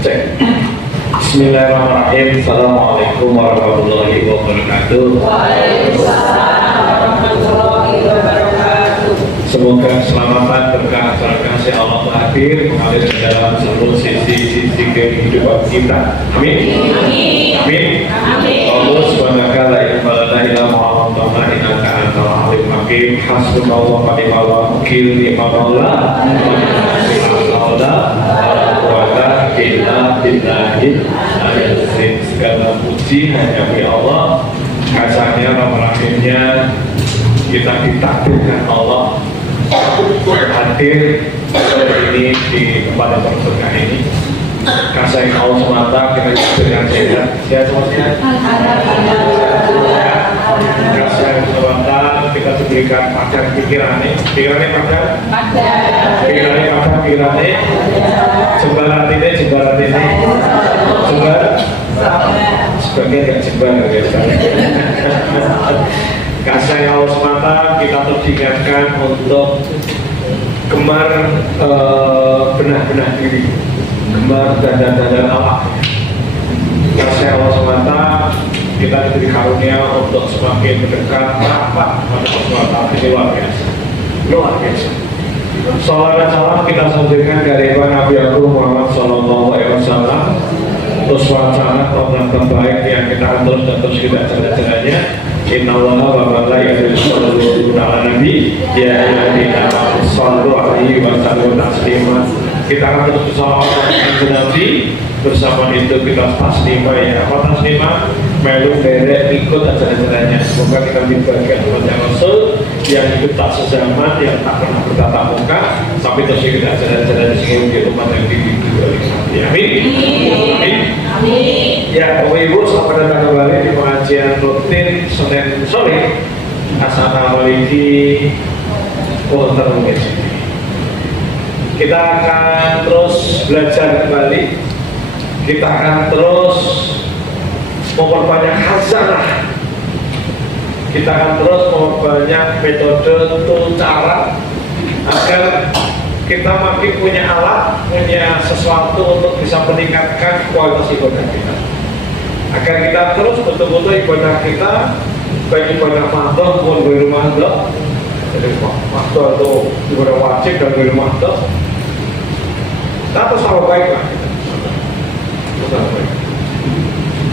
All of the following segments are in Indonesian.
Cek. Bismillahirrahmanirrahim. Assalamualaikum warahmatullahi wabarakatuh. Waalaikumsalam warahmatullahi wabarakatuh. Semoga keselamatan berkah si Allah hadir mengalir ke dalam seluruh sisi-sisi kehidupan kita. Amin. Amin. Allah subhanahu wa ta'ala la ilaha illallah innaka antal alim hakim. Hasbunallahu wa ni'mal wakil. Ni'mallah. Segala puji hanya bagi Allah. Kasarnya rahimnya kita ditakdirkan Allah hadir ini di tempat yang berkah ini. Kasih Allah semata kita diberikan sehat semuanya. Kasih semata kita diberikan pacar pikirannya pacar pikirannya jembaran ini sebagai yang jembaran kasih Allah semata kita terdiingatkan untuk gemar benah-benah diri, gemar dandan Allah. Kasih Allah semata kita diberi karunia untuk semakin mendekat rapat pada Allah ini luar biasa. Salam dan salam kita sampaikan dari Nabi Agung Muhammad Sallallahu Alaihi Wasallam. Uswatun hasanah program terbaik yang kita akan terus kita jalan-jalannya. Innallaha wa malaikatahu yusholluna 'alan nabi ya ayyuhalladzina amanu shollu 'alaihi wa sallimu taslima. Kita akan terus bersalawat kepada Nabi. Bersama itu kita taslima ya. Apa taslima? Melu derek ikut ajaran-ajarannya. Semoga kita dibagikan oleh Rasul yang hidup tak sezaman, yang tak pernah bertatap muka, tapi terus kita ajaran-ajaran sehingga umat yang dihidupi. Amin. Amin. Ya, Bapak Ibu, selamat datang kembali di pengajian rutin Senin sore Asana Maliki Walter Mungkin. Kita akan terus belajar kembali. Kita akan terus memperbanyak khazanah. Kita akan terus memperbanyak metode, cara agar kita makin punya alat, punya sesuatu untuk bisa meningkatkan kualitas ibadah kita. Agar kita terus betul-betul ibadah kita, baik ibadah mahdoh maupun ghairu mahdoh. Jadi mahdoh itu ibadah wajib dan ghairu mahdoh. Kita terus sama baik lah.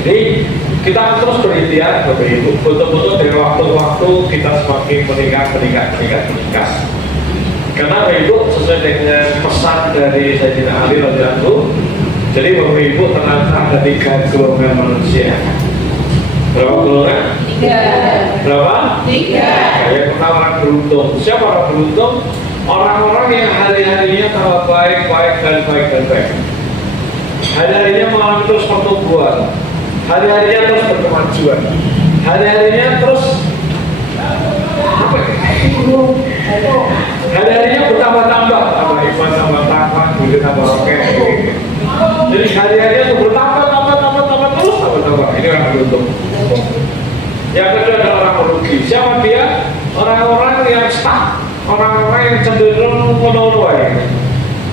Jadi kita terus berikhtiar Bapak Ibu, betul-betul dari waktu ke waktu kita semakin meningkat. Karena Bapak Ibu sesuai dengan pesan dari Sayyidina Ali radhiyallahu anhu, jadi Bapak Ibu ternyata ada 3 golongan manusia. Berapa golongan? 3. Berapa? 3. Yang pertama orang beruntung. Siapa orang beruntung? Orang-orang yang hari-harinya tambah baik. Hari-harinya mengalami terus pertumbuhan. Hari-harinya terus berkemajuan. Hari-harinya terus hari-harinya bertambah-tambah, tambah iman, tambah takwa, duit tambah roket. Jadi hari-harinya itu bertambah terus tambah. Ini orang beruntung. Yang kedua adalah orang merugi. Siapa dia? Orang-orang yang stuck, orang-orang yang cenderung menolak,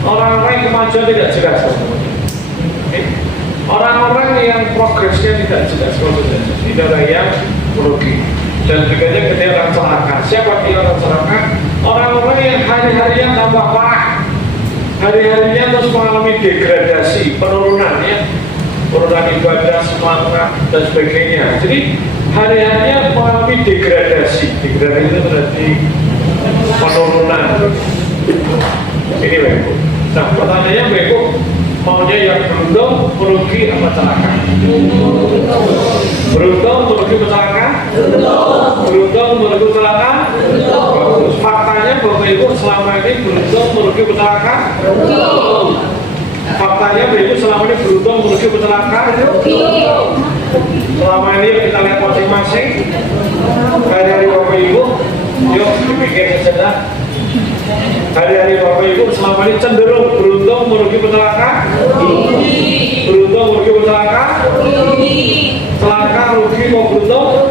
orang-orang yang kemajuan tidak jelas. Orang-orang yang progresnya tidak jelas, itu orang yang merugi. Dan berikutnya ketika orang celaka. Siapa dia orang celaka? Orang-orang yang hari-harinya tambah parah, hari-harinya terus mengalami degradasi, penurunan ya, penurunan ibadah, semangat dan sebagainya. Jadi hari-harinya mengalami degradasi. Degradasi itu berarti penurunan. Ini Bapak. Nah, pertanyaannya Bapak, maunya yang beruntung, merugi apa celaka? Beruntung, merugi celaka? Beruntung, merugi celaka? Bagus. Faktanya Bapak Ibu selama ini beruntung, merugi celaka? Faktanya Bapak Ibu selama ini beruntung, merugi celaka? Selama ini kita lihat masing-masing. Hari-hari Bapak Ibu, yuk dipikir sejenak. Hari-hari Bapak Ibu selama ini cenderung beruntung, merugi celaka? Beruntung, merugi celaka? Celaka, rugi, mau beruntung?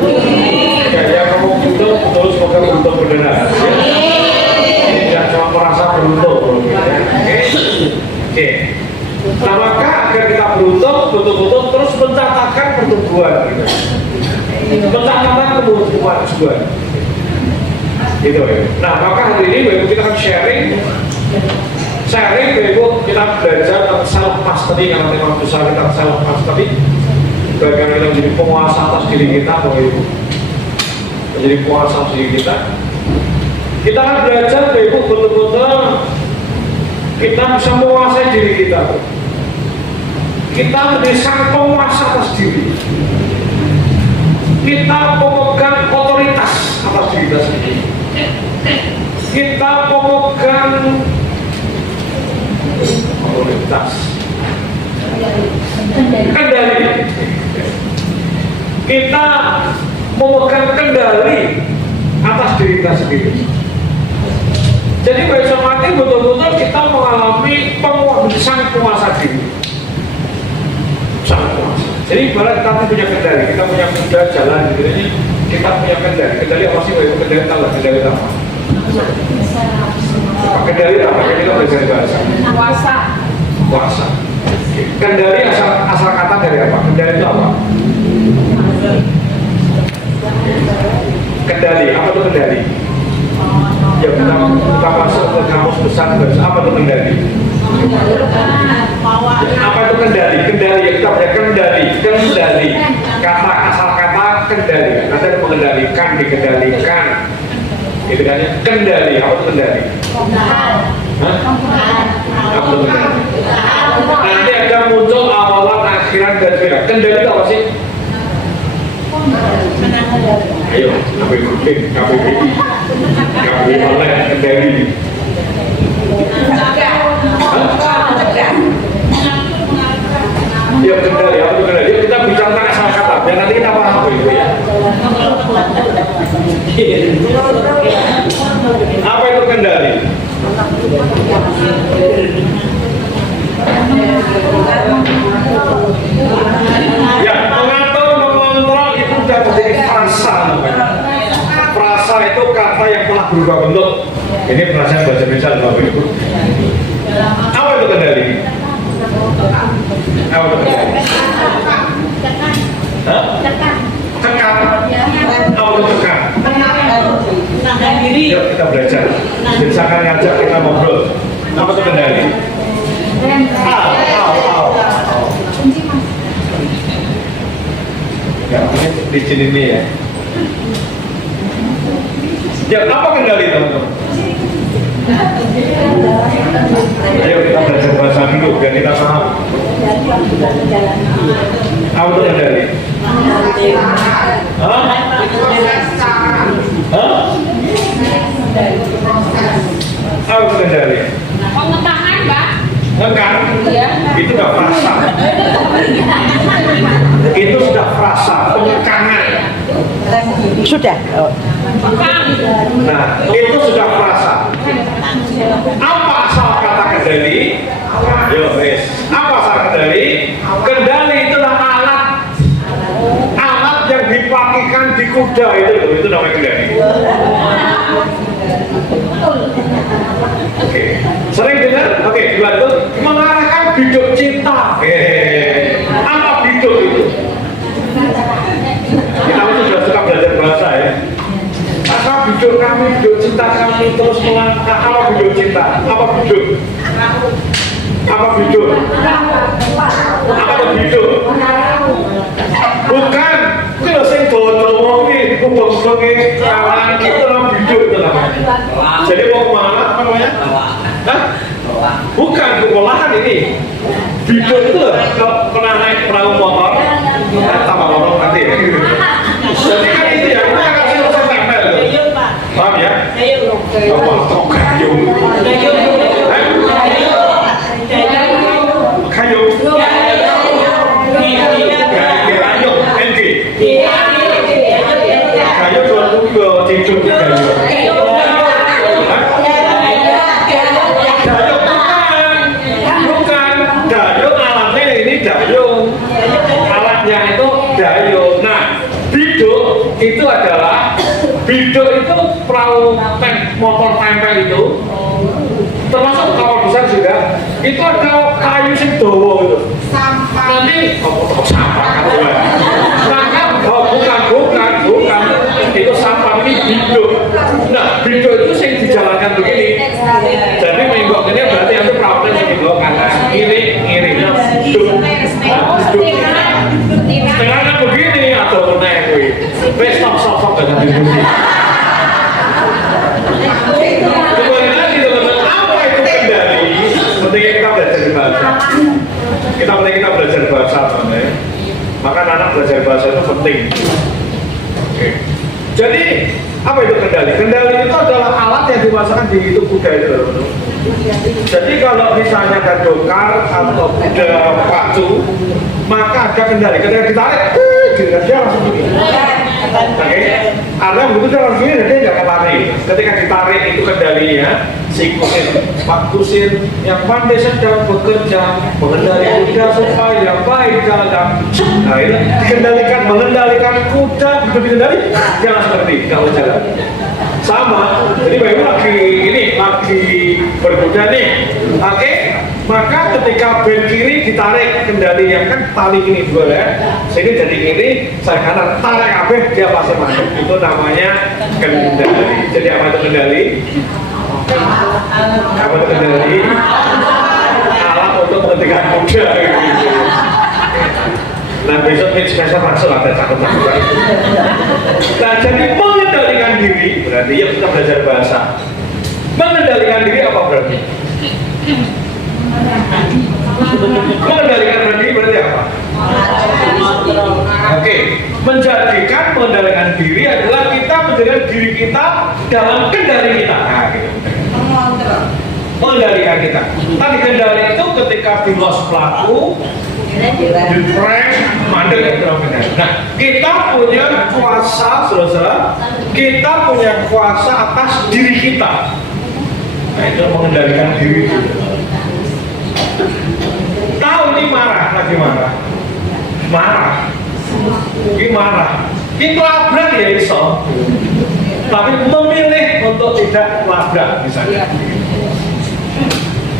Ya, kamu beruntung, terus semoga beruntung beneran. Tidak cuma merasa beruntung. Oke. Nah maka agar kita beruntung, betul-betul terus mencatatkan pertumbuhan gitu. Mencatatkan kemampuan juga. Gitu ya. Nah maka hari ini Bapak kita akan sharing Bapak kita belajar tentang self mastery, karena tema besar kita self mastery. Bagaimana kita menjadi penguasa atas diri kita, Bapak Ibu. Menjadi penguasa atas diri kita. Kita akan belajar Bapak Ibu betul-betul kita bisa menguasai diri kita. Kita menjadi sang penguasa atas diri. Kita pemegang otoritas atas diri kita sendiri. Kita pemegang otoritas, kendali. Kita memegang kendali atas diri kita sendiri. Jadi bagi somat ini betul-betul kita mengalami sang penguasa diri. Sang penguasa. Jadi ibarat kita punya kendali, kita punya kuda jalan gitu ini, kita punya kendali. Kendali apa sih? Kendali tahu kendali apa? Kendali apa? Kita belajar bahasa. Kuasa. Kuasa. Kendali asal kata dari apa? Kendali itu apa? Kendali. Apa itu kendali? Ya kita masuk ke kamus besar bahasa. Apa itu kendali? Apa itu kendali? Kendali ya kita punya kendali. Kata asal kata kendali. Nanti ada mengendalikan, dikendalikan. Itu kan ya kendali. Apa itu kendali? Hah? Apa itu kendali? Nanti akan muncul awalan, akhiran dan sebagainya. Kendali itu apa sih? Ayo, KPBI, kendali. Ya kendali, apa itu kendali? Yuk kita bicara tentang asal kata, biar nanti kita paham itu ya. Apa itu kendali? Ya, mengatur, mengontrol itu sudah menjadi frasa. Frasa itu kata yang telah berubah bentuk. Ini penjelasan bahasa Indonesia, Bapak Ibu. Apa itu kendali? Apa itu kendali? Hah? Tekan. Apa itu tekan? Yuk kita belajar. Jadi saya ngajak kita ngobrol. Apa itu kendali? Ya, ini licin ini ya. Ya, apa kendali teman-teman? Ayo kita belajar bahasa dulu biar kita paham. Apa itu kendali? Hah? Hah? Apa itu kendali? Pengetahuan, Pak. Ngekang? Iya. Itu sudah frasa. Itu sudah frasa, pengekangan. Sudah. Nah, itu sudah frasa. Apa asal kata kendali? Yo, wes. Apa asal kendali? Kendali itulah alat yang dipakikan di kuda itu namanya kendali. Oke, sering dengar? Oke, dibantu mengarahkan biduk cinta. Apa biduk itu? Kita sudah suka belajar bahasa ya. Apa biduk kami, biduk cinta kami terus melangkah. Apa biduk cinta? Apa biduk? Apa biduk? Apa itu biduk? Bukan. Itu loh sing dodo ini, kubeng-kubengnya kawan itu namanya biduk itu namanya. Jadi mau kemana namanya? Hah? Bukan, pengolahan ini. Biduk itu loh, kalau pernah naik perahu motor, tambah motor nanti ya. Jadi kan itu ya, kita kasih urusan tempel tuh. Paham ya? Apa? Kok gayung? Gayung? Gayung, NG. Gayung jual juga, cincung gayung. Alatnya itu dayung. Nah, biduk itu adalah itu perahu motor tempel itu, termasuk kapal besar juga. Itu ada kayu itu sing dawa itu. Sampah. Nanti kok sampah kan gue. Bukan. Itu sampah ini hidup. Nah, hidup itu sing dijalankan begini. Jadi menggok ini berarti nanti problem yang menggok kanan kiri. Hidup. Setengahnya begini atau meneh kuwi. Wis stop dengan hidup. Kembali lagi teman-teman, apa itu kendali? Pentingnya kita belajar bahasa. Kita belajar bahasa, teman-teman. Maka anak belajar bahasa itu penting. Oke. Jadi apa itu kendali? Kendali itu adalah alat yang dipasangkan di itu kuda itu, teman-teman. Jadi kalau misalnya ada dokar atau kuda pacu, maka ada kendali. Ketika ditarik, dia langsung begini. Oke, karena begitu dia langsung begini, dia nggak akan lari. Ketika ditarik itu kendalinya, siklusin, waktusin, yang pandai sedang bekerja, mengendalikan kuda supaya baik jalan. Nah itu dikendalikan, mengendalikan kuda, begitu dikendali, dia langsung ngerti kalau jalan. Sama, jadi Bapak lagi berkuda nih, oke? Maka ketika bel kiri ditarik kendalinya kan tali ini dua ya, sini jadi kiri, saya kanan tarik kabeh dia pasti masuk. Itu namanya kendali. Jadi apa itu kendali? Apa itu kendali? Alat untuk menghentikan kuda. Gitu. Nah besok pitch besok masuk ada cakep-cakep. Nah jadi mengendalikan diri berarti ya kita belajar bahasa. Mengendalikan diri apa berarti? Mengendalikan diri berarti apa? Oke, mengendalikan diri adalah kita menjadikan diri kita dalam kendali kita. Nah, gitu. Mengendalikan kita. Tadi kendali itu ketika di los pelaku, di press, mandek yang kendali. Nah, kita punya kuasa, saudara. Kita punya kuasa atas diri kita. Nah, itu mengendalikan diri. Tahu ini lagi marah. Ini marah. Ini labrak ya iso. Tapi memilih untuk tidak labrak misalnya.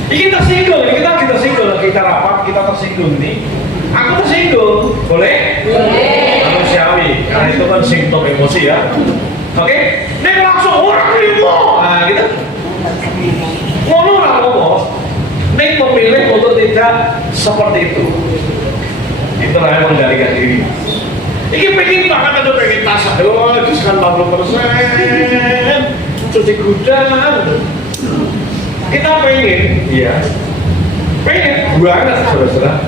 Ini kita tersinggung, kita rapat, kita tersinggung nih. Aku tersinggung, boleh? Manusiawi, karena itu kan simptom emosi ya. Oke, nih langsung orang itu, nah gitu. Ngomong. Nih memilih untuk tidak seperti itu. Itulah yang mengendalikan diri. Ini pengen banget atau pengen tas, diskon 80%, cuci gudang. Kita pengen, iya, pengen banget, saudara.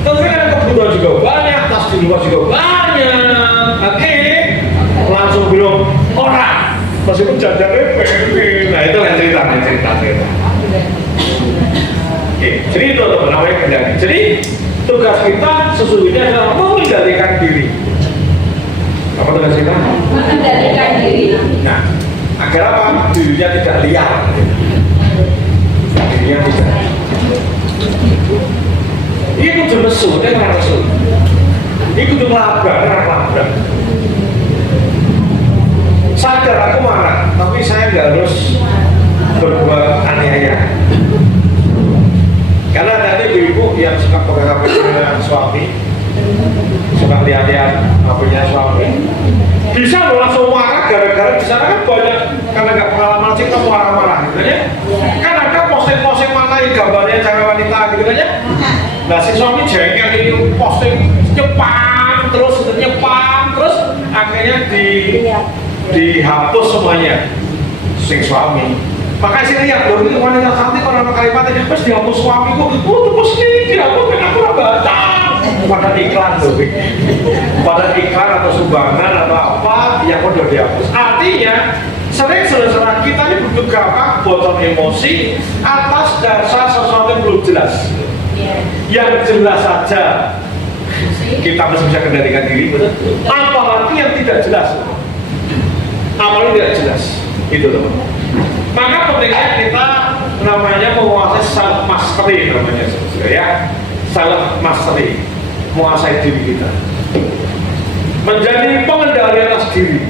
Tentunya kebutuhan juga banyak, tas di luar juga banyak. Oke, langsung bilang orang, meskipun jajarnya pengen. Nah itu yang cerita. Oke, jadi itu namanya kendali. Jadi tugas kita sesungguhnya adalah mengendalikan diri. Apa tugas kita? Mengendalikan diri. Nah, agar apa? Dirinya tidak liar. Dirinya tidak. Ini kudu mesu, dia nggak mesu. Ini kudu ngelabrak. Sadar aku marah, tapi saya nggak harus berbuat aniaya. Karena ada ibu-ibu yang suka pakai HP-nya suami, suka lihat-lihat HP-nya suami, bisa langsung marah gara-gara di sana kan banyak karena nggak pengalaman sih kamu marah-marah gitu ya. Kan ada posting-posting mana yang gambarnya cewek wanita gitu kan ya. Nah si suami jengkel ini posting nyepam terus akhirnya dihapus semuanya sing suami. Makanya saya lihat loh ini wanita cantik orang Kalimantan terus dihapus suamiku. Terus ini dihapus kan aku nggak baca. Pada iklan loh, pada iklan atau sumbangan atau apa yang udah dihapus. Artinya sering saudara kita ini butuh gampang bocor emosi atas dasar sesuatu yang belum jelas. Yang jelas saja kita masih bisa kendalikan diri, apalagi yang tidak jelas. Apalagi tidak jelas itu teman-teman. Maka pentingnya kita namanya menguasai self mastery namanya ya, self mastery, menguasai diri kita, menjadi pengendali atas diri,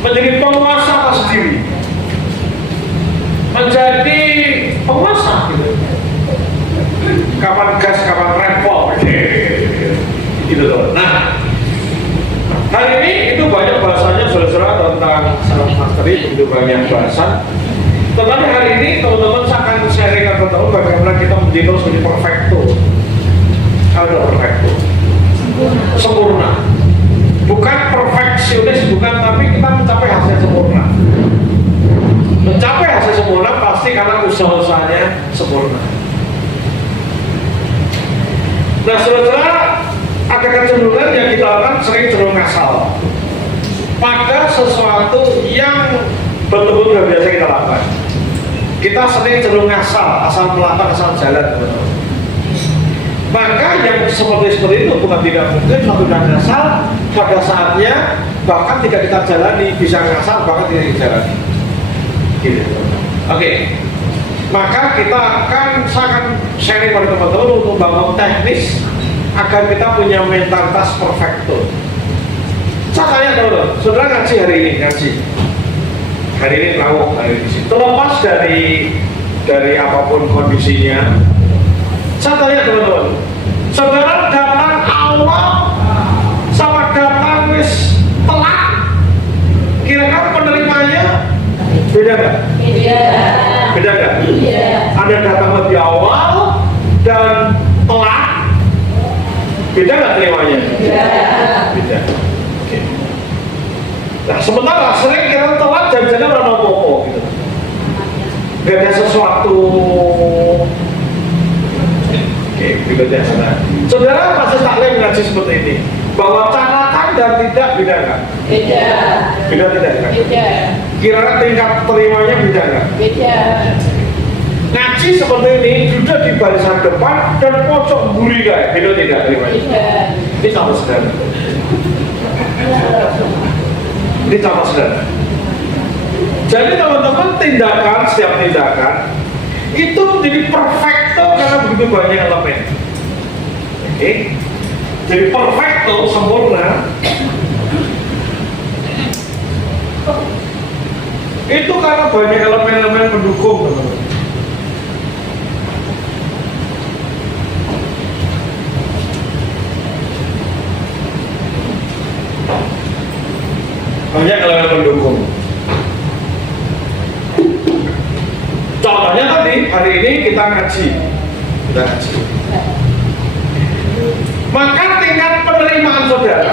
menjadi penguasa atas diri, menjadi penguasa gitu. kapan gas, kapan rempong. Gitu loh. Nah, hari ini itu banyak bahasanya saudara tentang saraf materi, begitu banyak bahasan. Tetapi hari ini teman-teman saya akan sharing ke teman-teman bagaimana kita menjadi sebagai perfecto. Ada perfecto, sempurna. Bukan perfeksionis, bukan, tapi kita mencapai hasil sempurna. Mencapai hasil sempurna pasti karena usaha-usahanya sempurna. Nah, saudara, ada kecenderungan yang kita lakukan sering cenderung ngasal pada sesuatu yang betul-betul tidak biasa kita lakukan. Kita sering cenderung ngasal, asal melakukan, asal jalan. Maka yang seperti itu bukan tidak mungkin suatu dan ngasal pada saatnya, bahkan tidak kita jalani, bisa ngasal bahkan tidak dijalani. Gitu. Oke. Maka saya akan sharing pada teman-teman untuk bangun teknis agar kita punya mentalitas perfecto. Saya tanya teman-teman, saudara ngaji hari ini, hari ini rawuh, hari ini terlepas dari apapun kondisinya. Saya tanya teman-teman, saudara datang awal sama datang wis telat, kira-kira penerimanya beda nggak? Beda nggak? Ada datang lebih awal dan telat, beda nggak terimanya? Beda. Oke. Nah, sementara sering kita telat jangan-jangan orang apa-apa gitu. Gak ada sesuatu. Oke, berikutnya sana. Saudara pasti taklim ngaji seperti ini, bahwa catatan dan tidak beda nggak? Beda. Beda tidak kan? Beda. Kira-kira tingkat terimanya beda nggak? Beda. Ngaji seperti ini duduk di barisan depan dan pojok buri kayak beda tidak terimanya? Beda. Ini sama saudara. Ini sama saudara. Jadi teman-teman, setiap tindakan itu menjadi perfecto karena begitu banyak elemen. Oke, jadi perfecto, sempurna, itu karena banyak elemen-elemen pendukung, teman-teman. Banyak elemen pendukung. Contohnya tadi, hari ini kita ngaji. Maka tingkat penerimaan saudara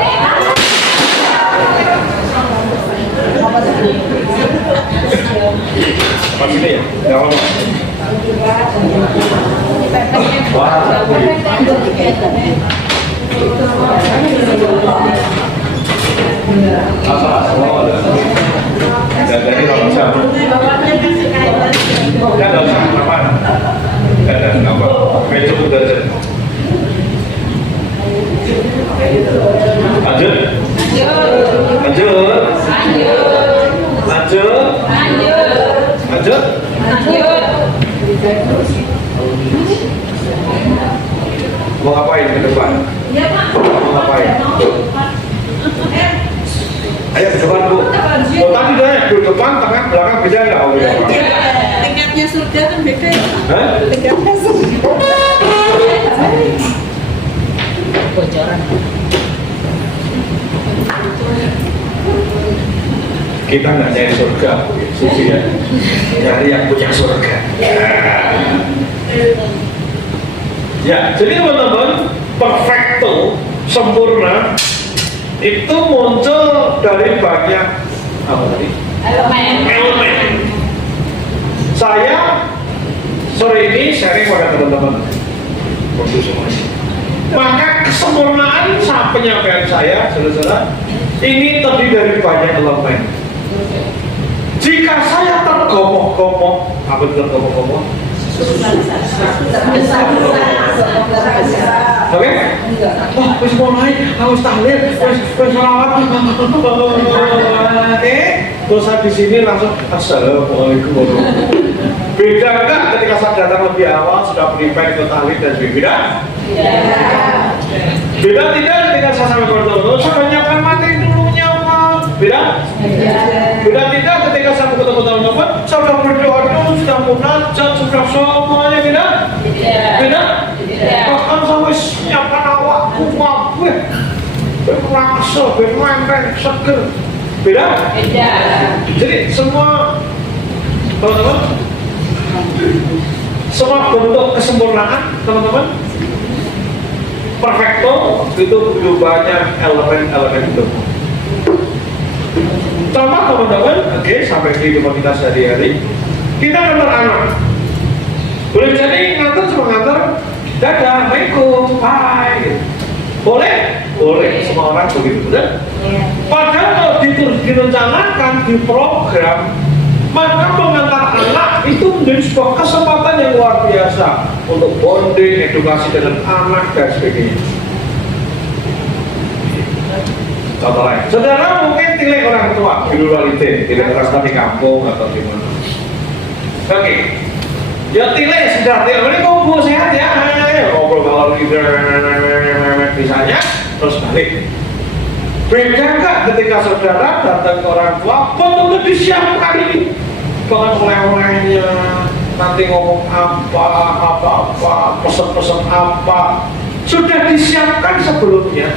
apa sini ya? Gak apa-apa. Dari orang siapa? Kan ada apa? Ada apa? Meja udah aja. Lanjut. Mau ngapain ke depan? Mau ngapain? Ayo ke depan, Bu. Oh, tadi dah ke depan, tengah, belakang beda nggak? Oh, ya. Tingkatnya surga kan beda. Hah? Tingkatnya surga. Bocoran. Kita nggak nyari surga, Susi ya. Nyari yang punya surga. Ya, jadi teman-teman, perfecto, sempurna, itu muncul dari banyak apa tadi? Elemen. Saya sore ini sharing pada teman-teman untuk semuanya. Maka kesempurnaan penyampaian saya, saudara-saudara, ini terdiri dari banyak elemen. Jika saya tergopoh-gopoh, apa itu tergopoh-gopoh? Oke? Wah, wis mau naik, harus tahlil, wis sholawat. Oke? Terus saya di sini langsung assalamualaikum warahmatullahi wabarakatuh. Beda enggak ketika saya datang lebih awal sudah prepare ikut tahlil dan beda? Beda tidak ketika saya sampai bertemu sudah menyiapkan materi dulunya, Pak? Beda? Beda tidak ketika saya ketemu teman-teman sudah berdoa dulu, sudah munajat, sudah semuanya beda? Beda? aso, ben menteng, seger. Beda? Beda. Jadi semua teman-teman, semua bentuk kesempurnaan teman-teman, perfecto itu butuh banyak elemen-elemen itu. Contoh teman-teman, oke, sampai di kehidupan kita sehari-hari, kita ngantar anak. Boleh jadi ngantar cuma ngantar, dadah, assalamualaikum, hai. Gitu. Boleh? Boleh, semua orang begitu, betul? Padahal kalau direncanakan, diprogram, maka mengantar anak itu menjadi sebuah kesempatan yang luar biasa untuk bonding, edukasi dengan anak dan sebagainya. Contoh lain, saudara mungkin tilik orang tua di ruralite, tilik orang di kampung atau di mana. Oke, ya tilik sudah tilik, ini kumpul sehat ya, ngobrol kalau misalnya terus balik. Beda nggak ketika saudara datang ke orang tua, betul-betul disiapkan ini, bahkan oleh-olehnya, nanti ngomong apa, pesan-pesan apa, sudah disiapkan sebelumnya.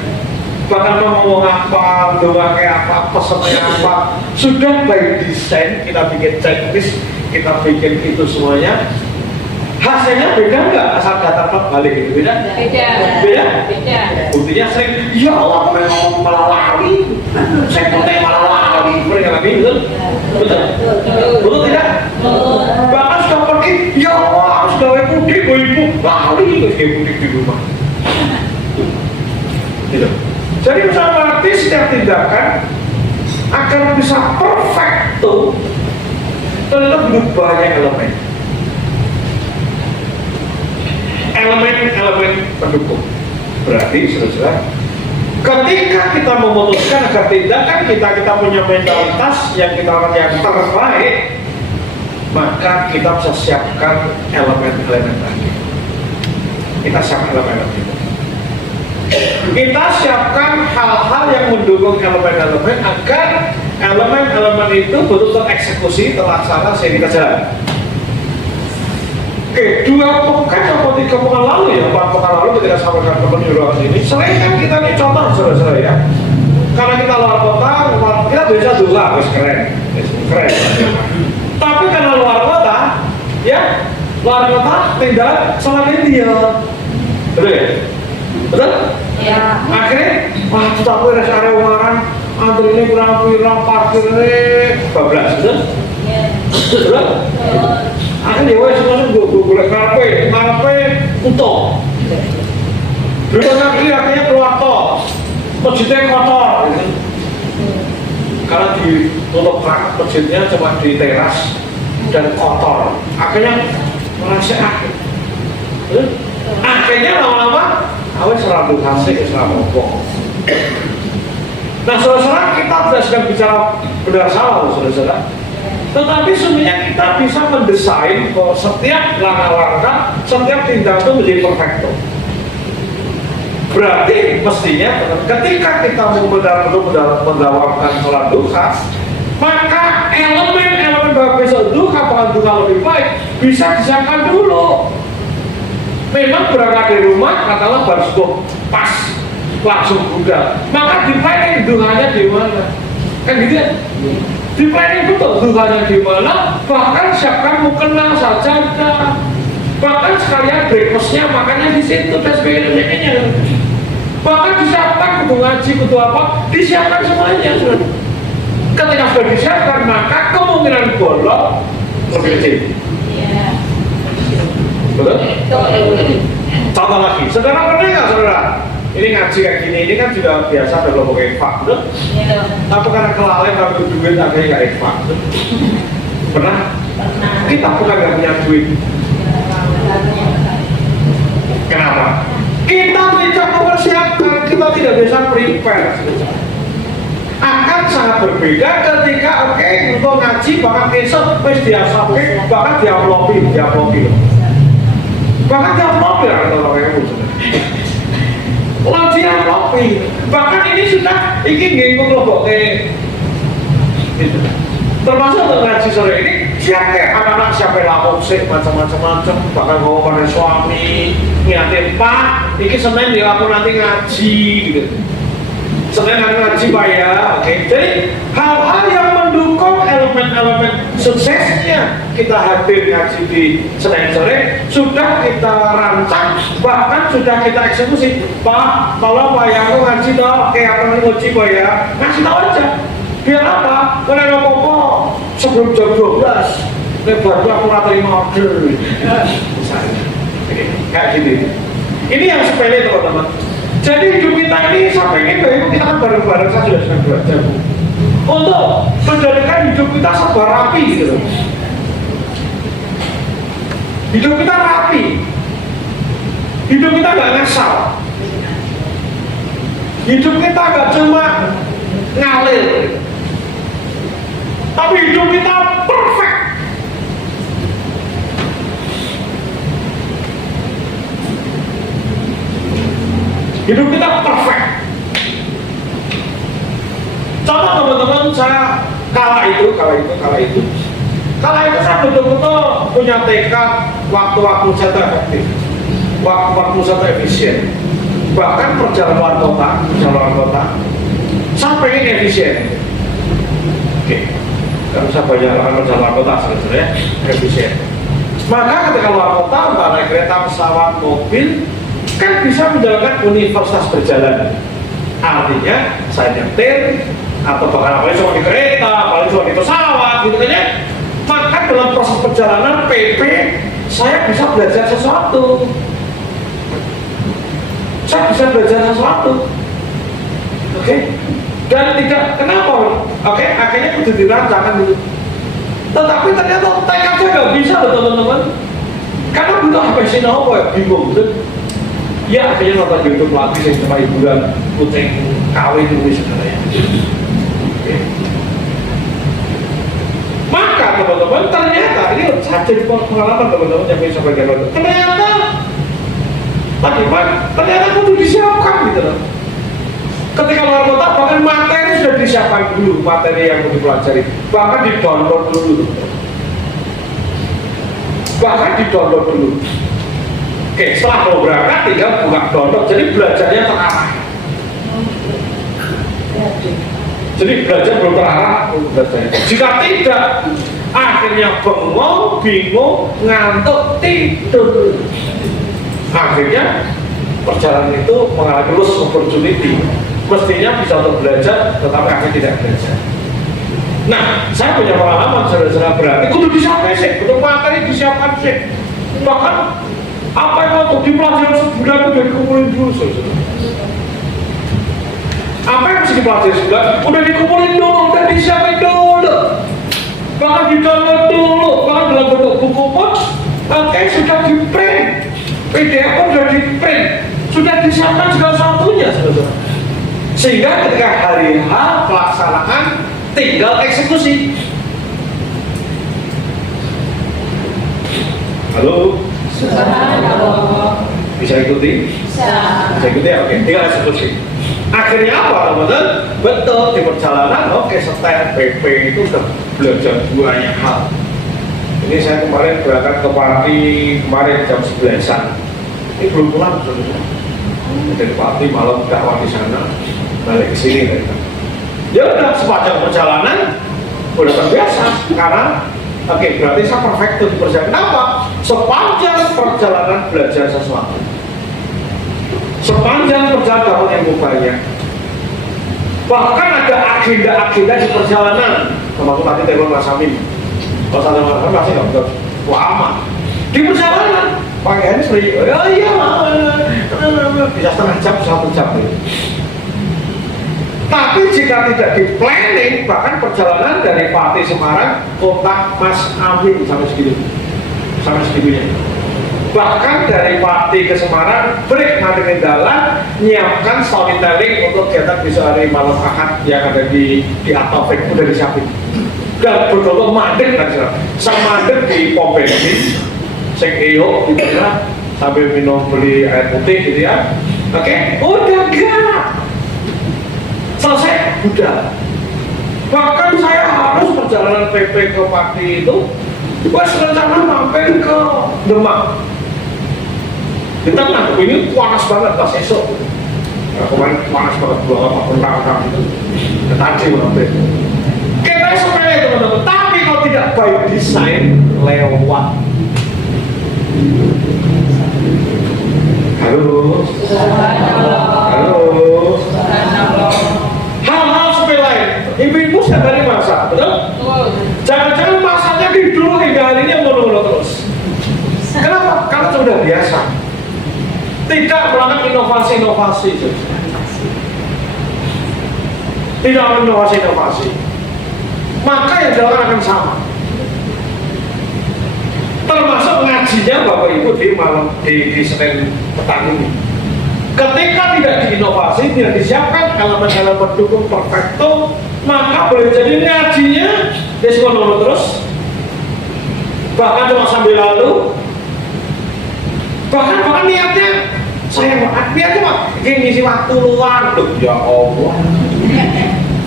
Bahkan mau ngomong apa, doa kayak apa, pesannya apa, sudah by design. Kita bikin checklist, kita bikin itu semuanya. Hasilnya beda nggak asal datang balik itu beda? Beda. Buktinya sering, ya Allah memang malah lari, saya kutip malah lari, mereka lagi betul? Betul tidak? Bahkan sudah pergi, ya Allah sudah mudik, ibu lari terus dia mudik di rumah. Gitu. Jadi berarti setiap tindakan agar bisa perfecto ternyata butuh banyak elemen pendukung. Berarti saudara, ketika kita memutuskan agar tindakan kita punya mentalitas yang kita yang terbaik, maka kita bisa siapkan elemen-elemen tadi. Kita siapkan elemen itu. Kita siapkan hal-hal yang mendukung elemen-elemen agar elemen-elemen itu betul tereksekusi, terlaksana sehingga jalan. Oke, 2 pekan atau 3 pekan lalu ya, 4 pekan lalu ketika sampaikan ke penyuluhan ini, sering kan kita ini contoh saudara-saudara ya, karena kita luar kota, kita bisa juga, keren. Tapi karena luar kota, ya, luar kota tinggal sama dia, betul ya? Betul? Ya. Akhirnya, wah kita punya rest area Ungaran, antri ini kurang parkir ini, bablas, betul? Betul? Akhirnya ya semua gue boleh ngarepe utuh. Dulu negeri akhirnya keluar tol, masjidnya kotor. Karena ditutup rak, masjidnya cuma di teras dan kotor. Akhirnya merasa akhirnya lama-lama awet serabu kasih serabu kok. Nah saudara-saudara, kita sedang bicara benar salah saudara-saudara. Tetapi sebenarnya kita bisa mendesain bahwa setiap langkah-langkah, setiap tindakan itu menjadi perfecto. Berarti mestinya ketika kita mau benar-benar mendawamkan sholat duha, maka elemen-elemen besok duha, bahkan duha lebih baik, bisa disiapkan dulu. Memang berangkat dari rumah, katakanlah baru subuh pas, langsung buka. Maka di planning duhanya di mana? Kan gitu ya? Di planning betul duhanya di mana, bahkan siapkan mukena sajadah, bahkan sekalian breakfastnya makannya di situ dan sebagainya. Bahkan disiapkan kudu ngaji, kudu apa, disiapkan semuanya. Ketika sudah disiapkan, maka kemungkinan bolong lebih kecil. Betul? Contoh lagi, saudara pernah nggak saudara? Ini ngaji kayak gini, ini kan sudah biasa ada kelompok ekfak, betul? Iya. Tapi karena kelalaian kalau duit akhirnya nggak ekfak, pernah? Pernah. Kita pernah nggak punya duit. Kenapa? Kita tidak mempersiapkan, kita tidak bisa prepare. Akan sangat berbeda ketika untuk ngaji bahkan besok wis diasapi, bahkan diuploadin. Bahkan diuploadin atau orang yang diuploadin. Bahkan ini sudah ingin kelompok termasuk untuk ngaji sore ini siapa anak-anak siapa lauk sih macam-macam bahkan bawa pada suami ngiatin pak ini Senin ya aku nanti ngaji gitu Senin hari ngaji Pak ya, oke. Jadi hal-hal yang mendukung elemen-elemen suksesnya kita hadir ngaji di Senin sore sudah kita rancang, bahkan sudah kita eksekusi. Pak, kalau Pak ya aku ngaji toh, oke aku ngaji Pak ya, ngasih tahu aja. Biar apa? Karena apa-apa sebelum jam 12 lebar aku nggak terima order. Misalnya, oke, kayak gini. Ini yang sepele teman-teman. Jadi hidup kita ini sampai ini kita kan bareng-bareng saja sudah sedang belajar untuk menjadikan hidup kita serba rapi gitu loh. Hidup kita rapi, hidup kita nggak ngasal, hidup kita nggak cuma ngalir, tapi hidup kita perfect. Hidup kita perfect. Contoh teman-teman, saya kala itu saya betul-betul punya tekad waktu-waktu saya efektif, waktu-waktu saya efisien. Bahkan perjalanan kota, saya pengen efisien. Oke, karena saya banyak perjalanan kota sebenarnya efisien. Maka ketika luar kota, entah naik kereta, pesawat, mobil, kan bisa menjalankan universitas berjalan. Artinya saya nyetir atau bahkan apalagi cuma di kereta, apalagi cuma di pesawat gitu kan ya. Maka dalam proses perjalanan PP saya bisa belajar sesuatu. Saya bisa belajar sesuatu. Oke. Dan tidak kenapa? Oke, akhirnya kudu dirancangkan dulu. Tetapi ternyata tekadnya nggak bisa loh teman-teman. Karena butuh apa sih apa ya bingung gitu. Ya akhirnya nonton YouTube lagi sih cuma hiburan kucing kawin itu sebenarnya. Maka teman-teman ternyata ini saja pengalaman teman-teman yang bisa bagian itu. Ternyata bagaimana? Ternyata kudu disiapkan gitu loh. Ketika luar kota bahkan materi sudah disiapkan dulu, materi yang mau dipelajari bahkan di-download dulu. Oke, setelah mau berangkat tinggal buka download, jadi belajarnya terarah. Jadi belajar belum terarah belajarnya. Jika tidak, akhirnya bengong, bingung, ngantuk, tidur. Akhirnya perjalanan itu mengalami loss opportunity. Mestinya bisa untuk belajar, tetapi akhirnya tidak belajar. Nah, saya punya pengalaman saudara-saudara berarti kudu disiapkan sih, kudu materi disiapkan sih. Bahkan apa yang untuk dipelajari sebulan udah dikumpulin dulu saudara. Apa yang mesti dipelajari sebulan udah dikumpulin dulu, udah disiapin dulu. Bahkan di-download dulu, bahkan dalam bentuk buku pun oke, sudah di-print, PDF pun sudah di-print, sudah disiapkan segala satunya saudara. Sehingga ketika hari H pelaksanaan tinggal eksekusi. Halo? Subhanallah. Bisa ikuti? Bisa ikuti ya? Oke, tinggal eksekusi. Akhirnya apa teman-teman? Betul, di perjalanan oke, setel PP itu udah belajar banyak hal. Ini saya kemarin berangkat ke Pati kemarin jam 11-an. Ini belum pulang saudara. Dari Pati malam dakwah di sana, balik ke sini mereka. Ya udah sepanjang perjalanan udah terbiasa karena oke, berarti saya perfect di perjalanan. Kenapa? Sepanjang perjalanan belajar sesuatu, sepanjang perjalanan dapat ilmu banyak. Bahkan ada agenda-agenda di perjalanan. Termasuk tadi telepon Mas Amin. Kalau saya telepon masih nggak betul lama di perjalanan. Pakaiannya seperti iya bisa setengah jam, 1 jam. Tapi jika tidak di planning, bahkan perjalanan dari Pati Semarang kontak Mas Amin sampai segitunya. Bahkan dari Pati ke Semarang break nanti jalan, nyiapkan storytelling untuk kegiatan besok hari malam Ahad yang ada di Atofik udah disiapin. Dan betul-betul mandek kan saya mandek di pom bensin, sing iyo gitu ya, sambil minum beli air putih gitu ya. Oke, udah gak selesai, udah. Bahkan saya harus perjalanan PP ke Pati itu, wes rencana mampir ke Demak. Di tengah, ini panas banget pas esok. kemarin panas banget, 28 orang itu tadi waktu itu kita sepele teman-teman, tapi kalau tidak by design lewat. Halo, hal-hal sepele ibu-ibu sadari masak, betul? Jangan-jangan masaknya di dulu hingga hari ini ngono-ngono terus. Kenapa? Karena sudah biasa, tidak melakukan inovasi-inovasi, tidak melakukan inovasi-inovasi, maka yang dilakukan akan sama. Termasuk ngajinya Bapak Ibu di malam di Senin petang ini. Ketika tidak diinovasi, tidak disiapkan elemen-elemen pendukung perfecto, maka boleh jadi ngajinya diskonon terus, bahkan cuma sambil lalu, bahkan niatnya saya niatnya cuma ngisi waktu luang tuh, ya Allah.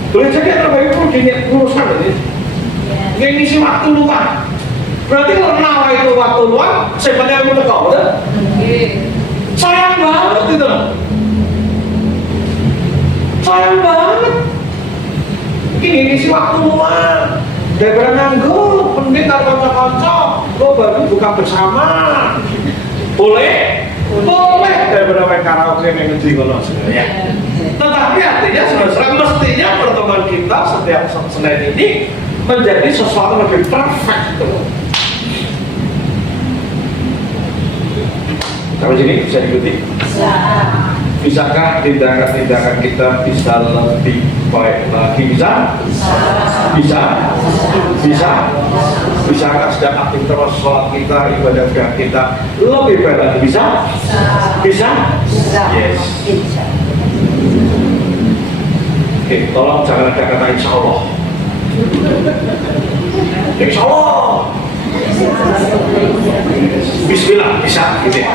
Boleh jadi Bapak Ibu niat urusan ini ngisi waktu luang. Berarti kalau nawa itu waktu luang, sebenarnya mau tekau, betul? Sayang banget itu loh. Sayang banget. Ini ngisi waktu luang. Daripada nganggur, penting taruh kanca-kanca, lo baru buka bersama. Boleh? Boleh. Daripada main karaoke yang ngedi kalau sebenarnya. Tetapi artinya sebenarnya mestinya pertemuan kita setiap Senin ini menjadi sesuatu lebih perfect. Sampai sini bisa diikuti? Bisa. Bisakah tindakan-tindakan kita bisa lebih baik lagi? Bisa? Bisa? Bisa? Bisakah sedang aktivitas sholat kita, ibadah kita lebih baik lagi? Bisa? Bisa? Yes. Oke, tolong jangan ada kata insya Allah. Insya Allah. Bismillah, bisa, gitu ya.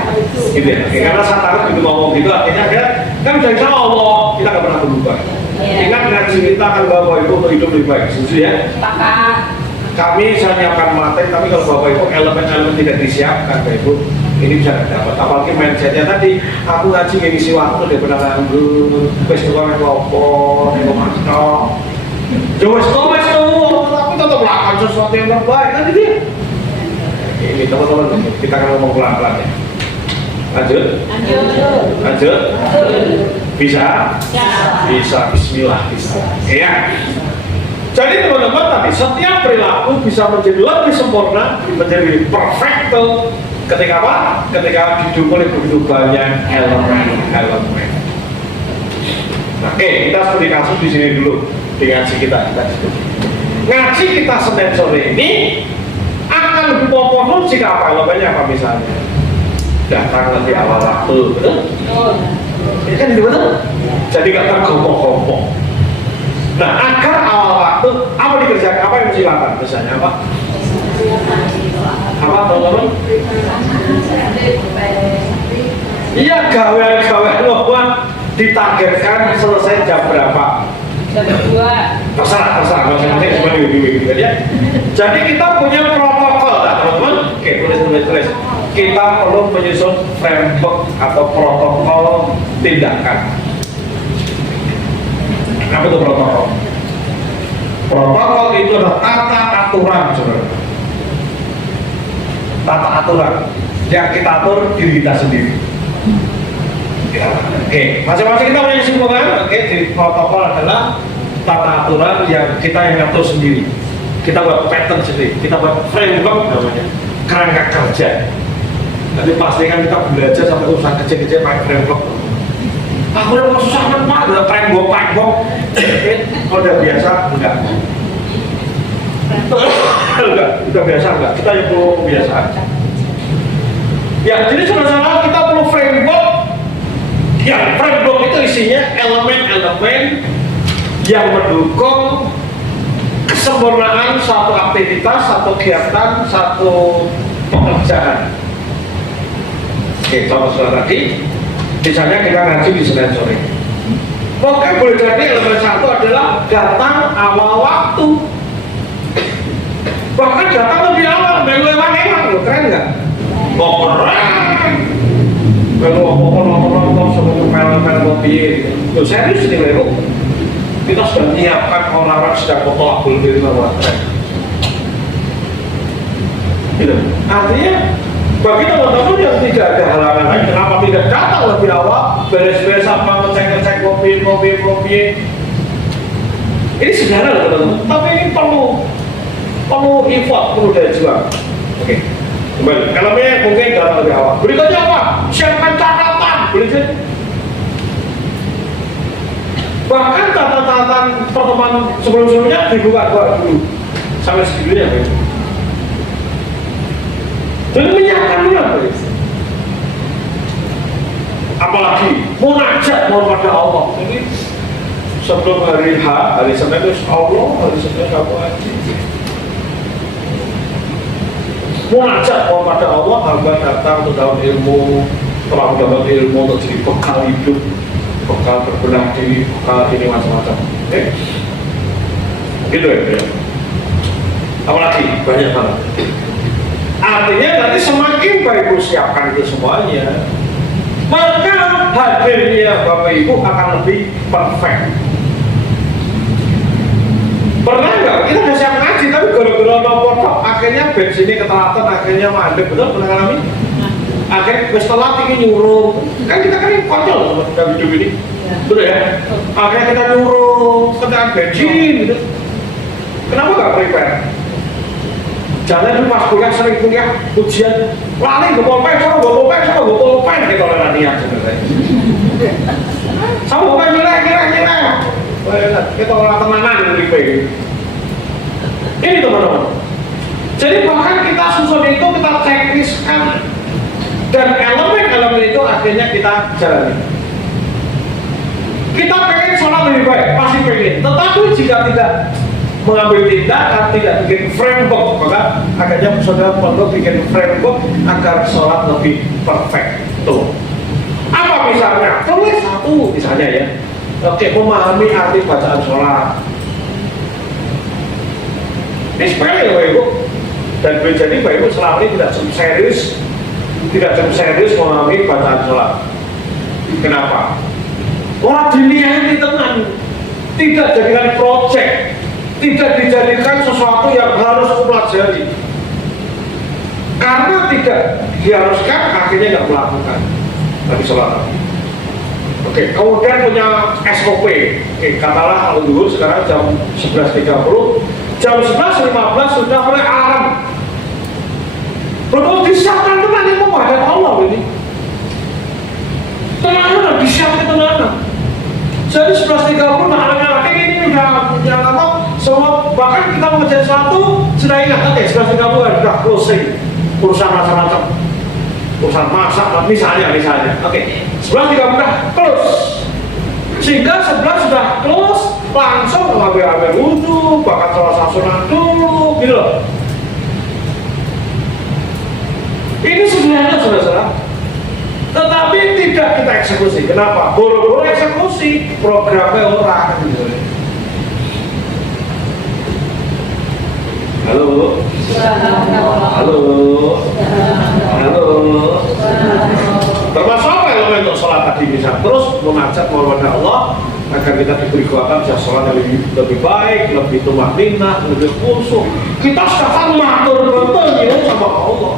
Karena saya takut itu ngomong gitu, akhirnya kan udah insya Allah kita nggak pernah berubah. Ingat ngaji kita akan bawa itu untuk hidup lebih baik, setuju ya? Kami saya nyiapkan materi, tapi kalau Bapak Ibu elemen-elemen tidak disiapkan, Bapak Ibu, ini bisa dapat. Apalagi mindsetnya tadi, aku ngaji ngisi waktu udah pernah nganggur, festival yang lopo, yang masuk. Jowes tapi tetap melakukan sesuatu yang terbaik, kan dia. Ini teman-teman, kita akan ngomong pelan-pelan ya. Lanjut. Bisa? Bisa. Bismillah. Bisa. Iya. Jadi teman-teman tadi setiap perilaku bisa menjadi lebih sempurna, menjadi perfecto. Ketika apa? Ketika didukung oleh begitu banyak elemen. Nah, kita studi kasus di sini dulu di ngaji kita. Ngaji kita Senin sore ini akan lebih populer jika apa elemennya apa misalnya datang lebih awal waktu, betul? Ini kan itu betul? Jadi nggak tergompong-gompong. Nah, agar awal waktu apa dikerjakan, apa yang mesti dilakukan misalnya apa? Apa teman-teman? Iya, gawean ngomong ditargetkan selesai jam berapa? Jam 2. Terserah, masing-masing semuanya ibu-ibu ya. Jadi kita punya protokol, teman-teman. Oke, tulis. Kita perlu menyusun framework atau protokol tindakan. Apa itu protokol? Protokol itu adalah tata aturan, saudara. Tata aturan yang kita atur diri kita sendiri. Oke, masing-masing kita punya kesimpulan. Oke, di protokol adalah tata aturan yang kita yang atur sendiri. Kita buat pattern sendiri, kita buat framework namanya, kerangka kerja. Nanti pastikan kita belajar sampai urusan kecil-kecil pakai framework. Aku udah susah Pak, udah framework. Kalau udah biasa enggak, udah biasa enggak. Kita yang perlu biasa. Ya, jadi sebenarnya kita perlu framework. Ya, framework itu isinya elemen-elemen yang mendukung kesempurnaan satu aktivitas, satu kegiatan, satu pekerjaan. Oke, contoh tadi, misalnya kita ngaji di Senin sore. Oke, boleh jadi elemen satu adalah datang awal waktu. Bahkan datang lebih awal, melu-ewan, keren nggak? Oh, keren. Kalau nonton sebelum film piye gitu. Serius nih Bro. Kita sudah menyiapkan orang-orang sedang potong akul diri sama gitu. Artinya bagi teman-teman yang tidak ada halangan lain, kenapa tidak datang lebih awal, beres-beres apa, ngecek-ngecek kopi, ini sederhana teman-teman, tapi ini perlu effort, perlu daya juang. Oke, kembali, elemenya mungkin datang lebih awal. Berikutnya apa? Siapkan catatan, boleh sih? Bahkan catatan pertemuan sebelum-sebelumnya dibuka dulu sampai segitunya. Dan menyiapkan dulu. Apalagi munajat kepada Allah. Ini sebelum hari Senin itu Allah, hari Senin kamu aja. Munajat kepada Allah, hamba datang untuk dapat ilmu, telah mendapat ilmu untuk jadi bekal hidup, bekal berbenah diri, bekal ini macam-macam. Oke? Gitu ya. Apalagi banyak banget. Artinya nanti semakin Bapak Ibu siapkan itu semuanya, maka hadirnya Bapak Ibu akan lebih perfect. Pernah nggak? Kita udah siap ngaji, tapi gara-gara nomor akhirnya bensinnya ketelatan, akhirnya mandek, betul? Pernah ngalami? Akhirnya setelah ingin nyuruh, kan kita kan ini konyol dalam hidup ini, betul ya? Akhirnya kita nyuruh, ketekan bensin, gitu. Kenapa nggak prepare? Jangan dulu pas kuliah, sering kuliah, ujian lari, gue pulpen, gitu oleh latihan sebenarnya. Sama pulpen, nyerah. Kita orang tenanan gitu. Ini teman-teman. Jadi bahkan kita susun itu, kita checklistkan, dan elemen-elemen itu akhirnya kita jalani. Kita pengen sholat lebih baik, pasti pengen. Tetapi jika tidak mengambil tindakan, tidak bikin framework, maka akhirnya saudara perlu bikin framework agar sholat lebih perfect. Tuh. Apa misalnya? Tulis satu misalnya ya. Oke, memahami arti bacaan sholat. Ini sepele ya Bapak Ibu. Dan jadi Bapak Ibu selama ini tidak serius memahami bacaan sholat. Kenapa? Orang dunia ini teman, tidak jadikan project, tidak dijadikan sesuatu yang harus pelajari. Karena tidak diharuskan, akhirnya nggak melakukan. Tapi sholat. Oke, kemudian punya SOP. Oke, katalah kalau dulu sekarang jam 11.30, jam 11.15 sudah mulai alarm. Belum disiapkan teman yang menghadap Allah ini. Teman-teman disiapkan teman-teman. Jadi 11.30 anak-anak lagi ini udah apa? Semua bahkan kita mengerjakan sesuatu sudah ingat, oke 11.30 sudah closing urusan macam-macam. Urusan masak misalnya oke 11.30 close, sehingga 11 sudah close langsung ambil wudhu, bahkan sholat sunat dulu gitu loh. Ini sebenarnya saudara, tetapi tidak kita eksekusi. Kenapa? Boro-boro eksekusi programnya orang gitu. Halo. Termasuk apa elemen untuk sholat tadi bisa terus mengajak kepada Allah agar kita diberi kekuatan bisa sholat yang lebih baik, lebih tumakninah, lebih khusyuk. Kita sekarang matur betul ya sama Allah.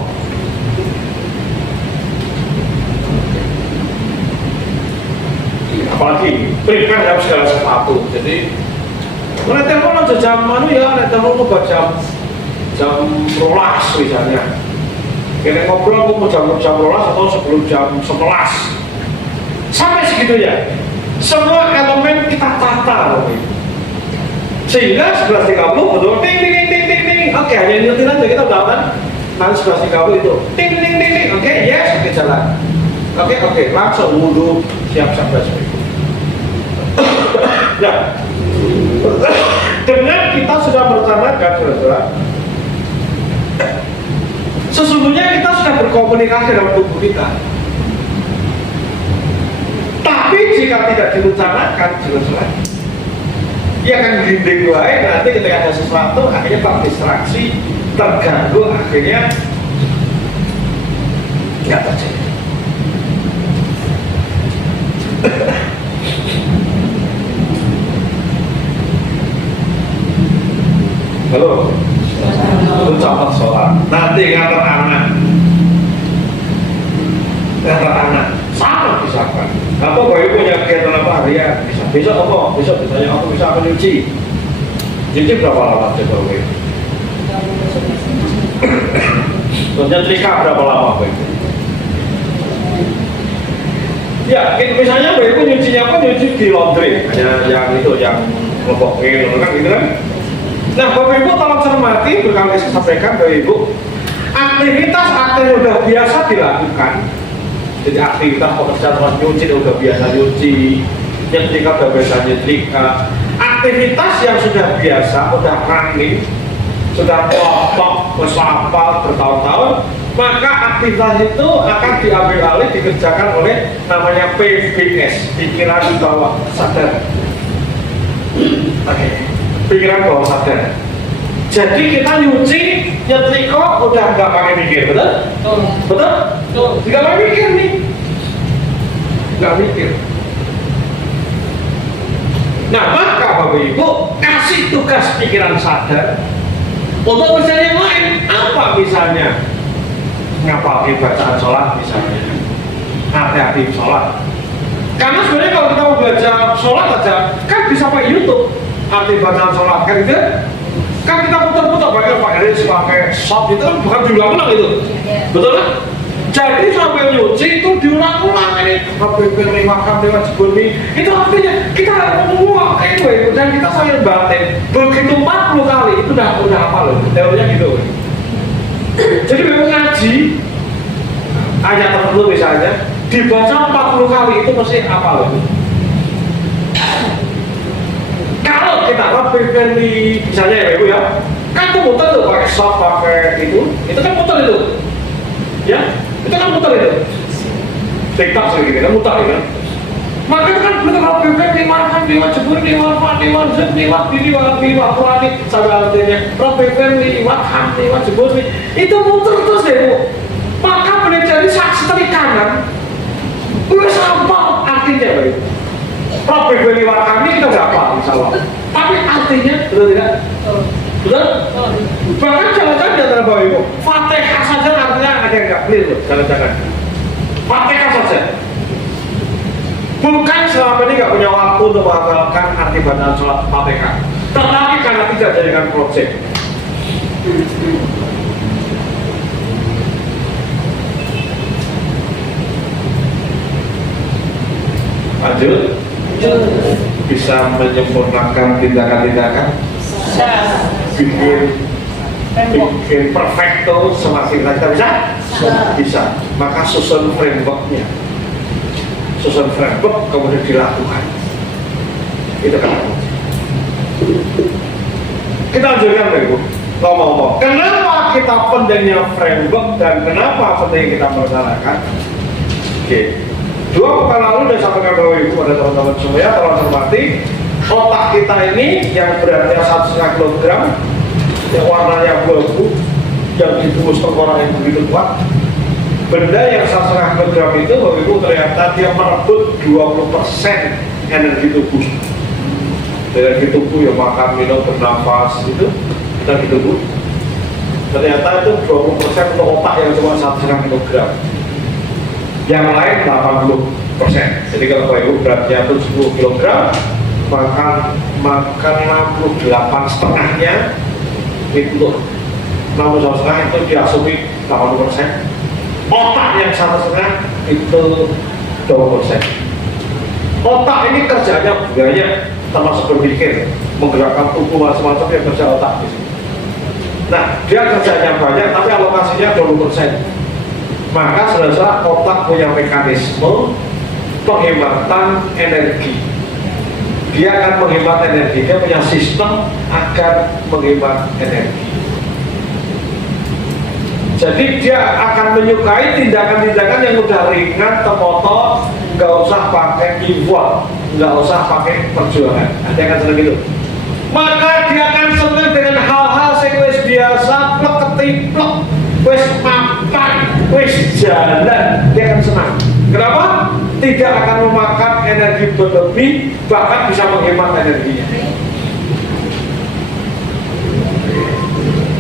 Apalagi prepare dalam segala sesuatu. Jadi mulai telepon aja jam mana ya, telepon buat jam rolas misalnya. Kita ngobrol aku mau jam rolas atau sebelum jam 11 sampai segitunya. Semua elemen kita tata sehingga 11.30 betul ting. Oke, hanya ingetin aja kita udah kan nanti 11.30 itu ting. Oke, yes, oke jalan. Oke, langsung wudhu, siap-siap besok. Nah, dengan kita sudah merencanakan saudara, sesungguhnya kita sudah berkomunikasi dalam tubuh kita. Tapi jika tidak direncanakan, jelas dia akan grinding lain. Nanti ketika ada sesuatu, akhirnya terdistraksi, terganggu, akhirnya nggak terjadi. Nanti ngantar anak, sangat pisahkan. Apa Bapak Ibu punya kegiatan apa harian? Bisa. Besok apa? Besok misalnya aku bisa nyuci. Nyuci berapa lama coba Bapak Ibu? Nyetrika berapa lama Bapak Ibu? Ya, misalnya Bapak Ibu nyucinya apa? Nyuci di laundry, hanya yang itu, yang ngelopokin, kan gitu kan? Nah, Bapak Ibu tolong cermati, berkali saya sampaikan Bapak Ibu, aktivitas yang udah biasa dilakukan. Jadi aktivitas pekerjaan tempat nyuci udah biasa nyuci, nyetrika udah biasa nyetrika. Aktivitas yang sudah biasa, udah running, sudah kelompok, bersampal bertahun-tahun, maka aktivitas itu akan diambil alih, dikerjakan oleh namanya PBS, pikiran bawah sadar. Oke, pikiran bawah sadar. Jadi kita nyuci, nyetrika udah nggak pakai mikir, betul? Betul? Nggak pakai mikir nih, nggak mikir. Nah, maka Bapak Ibu kasih tugas pikiran sadar untuk misalnya yang lain. Apa misalnya? Ngapalin bacaan sholat misalnya, hati-hati sholat. Karena sebenarnya kalau kita mau belajar sholat aja, kan bisa pakai YouTube. Arti bacaan sholat kan gitu. Kan kita putar-putar pakai reels, pakai shot itu kan bukan diulang-ulang itu, betul kan? Jadi sampai nyuci itu diulang-ulang ini. Habis makan lewat jebuni, itu artinya kita menguak itu dan kita sambil batin. Begitu 40 kali itu udah apa loh? Teorinya gitu. Jadi memang ngaji ayat tertentu misalnya dibaca 40 kali itu mesti apa loh? Kalau kita berpikir di misalnya ya Ibu ya, kan itu muter tuh pakai shot, pakai itu kan muter itu, ya, itu kan muter itu. TikTok segini kan muter ya kan. Maka itu kan betul kalau berpikir lewat jebur, lewat zat, lewat Qurani sampai artinya lewat jebur itu muter terus deh Bu. Maka boleh jadi saksi tadi kanan, udah sampah artinya Pak. Robek lewat kami kita nggak apa, insya Allah. Tapi artinya betul tidak? Betul? Bahkan jangan-jangan di antara Bapak Ibu, Fatihah saja artinya ada yang nggak clear loh, jangan-jangan. Fatihah saja. Bukan selama ini nggak punya waktu untuk menghafalkan arti bacaan sholat Fatihah, tetapi karena tidak jadikan project. Lanjut. Bisa menyempurnakan tindakan-tindakan, bikin perfecto semakin kita bisa. Maka susun frameworknya, kemudian dilakukan. Itu kan kita lanjutkan Ibu. Ngomong-ngomong, kenapa kita pentingnya framework dan kenapa penting kita melaksanakan? Oke. 2 pekan lalu sudah sampaikan Bapak Ibu pada teman-teman semua ya, tolong cermati. Otak kita ini yang beratnya 1,5 kg, yang warnanya abu-abu, yang dibungkus tengkorak yang begitu kuat. Benda yang 1,5 kg itu Bapak Ibu ternyata dia merebut 20% energi tubuh. Energi tubuh yang makan, minum, bernafas itu energi tubuh. Ternyata itu 20% untuk otak yang cuma 1,5 kg. Yang lain 80%. Jadi kalau Bapak Ibu beratnya 70 kg, makan 68,5-nya itu 60,5 itu diasupi 80%. Otak yang 1,5 itu 20%. Otak ini kerjanya banyak, termasuk berpikir, menggerakkan tubuh macam-macam yang kerja otak. Nah, dia kerjanya banyak, tapi alokasinya 20%. Maka saudara otak punya mekanisme penghematan energi. Dia akan menghemat energi, dia punya sistem agar menghemat energi. Jadi dia akan menyukai tindakan-tindakan yang udah ringan, termoto, nggak usah pakai effort, nggak usah pakai perjuangan. Dia akan senang gitu. Maka dia akan senang dengan hal-hal yang biasa, plek ketiplek, wes makan, wes jalan, dia akan senang. Kenapa? Tidak akan memakan energi berlebih, bahkan bisa menghemat energinya.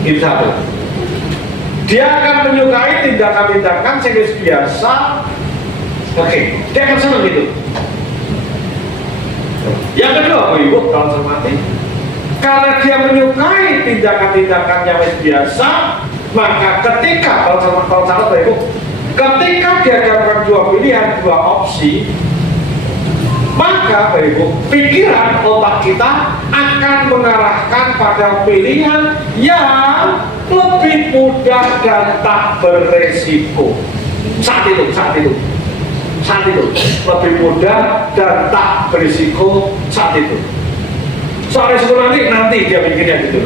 Itu satu. Dia akan menyukai tindakan-tindakan yang biasa. Oke, dia akan senang gitu. Yang kedua, Bu Ibu, kalau cermati, karena dia menyukai tindakan-tindakan yang biasa, maka ketika kalau catat Bu Ibu, ketika dihadapkan dua pilihan, dua opsi, maka Bu Ibu, pikiran otak kita akan mengarahkan pada pilihan yang lebih mudah dan tak beresiko. Saat itu lebih mudah dan tak berisiko saat itu. Soal risiko nanti dia mikirnya gitu.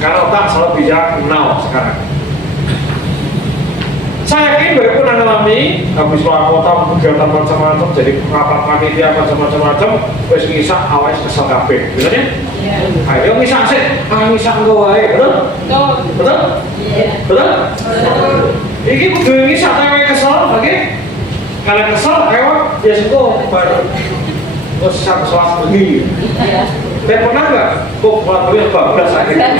Karena otak selalu bicara now sekarang. Saya yakin Bapak pernah ngalami habis luar kota kegiatan macam-macam, jadi rapat panitia macam-macam, wes ngisak awalnya kesel kabeh, bener ya? Ayo ngisak sih, ngisak engko wae, betul? Betul? Betul? Iki kudu ngisak tapi kesel, oke? Kalau kesel, ayo ya suko baru terus satu sholat begini. Dan pernah nggak? Kok sholat begini bablas akhirnya?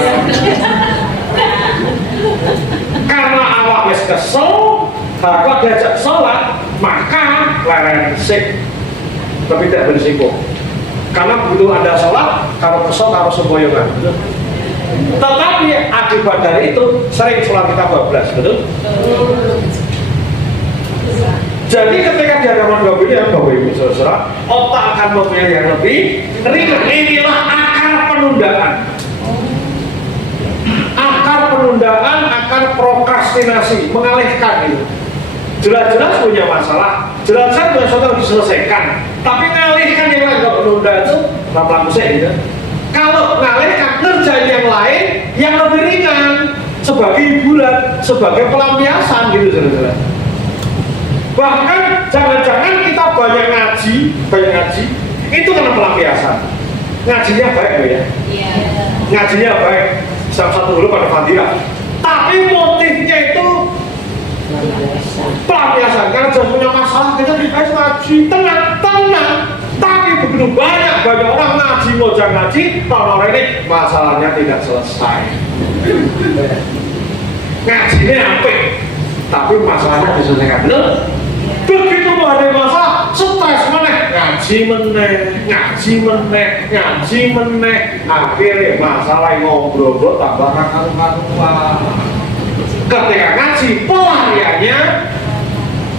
Karena awak wis kesel, aku diajak sholat, maka leren sik, tapi tidak berisiko. Karena begitu Anda sholat, kalau kesel, kalau semboyongan. Tetapi akibat dari itu sering sholat kita bablas, betul? Jadi ketika di hadapan dua pilihan, Bapak Ibu Saudara, otak akan memilih yang lebih ringan. Inilah akar penundaan. Akar prokrastinasi, mengalihkan itu. Jelas-jelas punya masalah, jelas-jelas punya sesuatu yang diselesaikan, tapi mengalihkan yang lain. Kalau penunda itu lama-lama saya gitu. Kalau mengalihkan ngerjain yang lain yang lebih ringan sebagai hiburan, sebagai pelampiasan gitu saudara. Bahkan jangan-jangan kita banyak ngaji itu karena pelampiasan. Ngajinya baik ya? Iya. Ngajinya baik. Satu dulu pada Fadila, tapi motifnya itu pelampiasan. Karena jangan punya masalah, kita dikasih ngaji tenang. Tapi begitu banyak orang ngaji, ngojak ngaji, tahun ini masalahnya tidak selesai. Ngajinya apa? Tapi masalahnya diselesaikan. Begitu ada masalah, stres ngaji meneh, akhirnya masalah yang ngobrol tambah karuan. Ketika ngaji pelariannya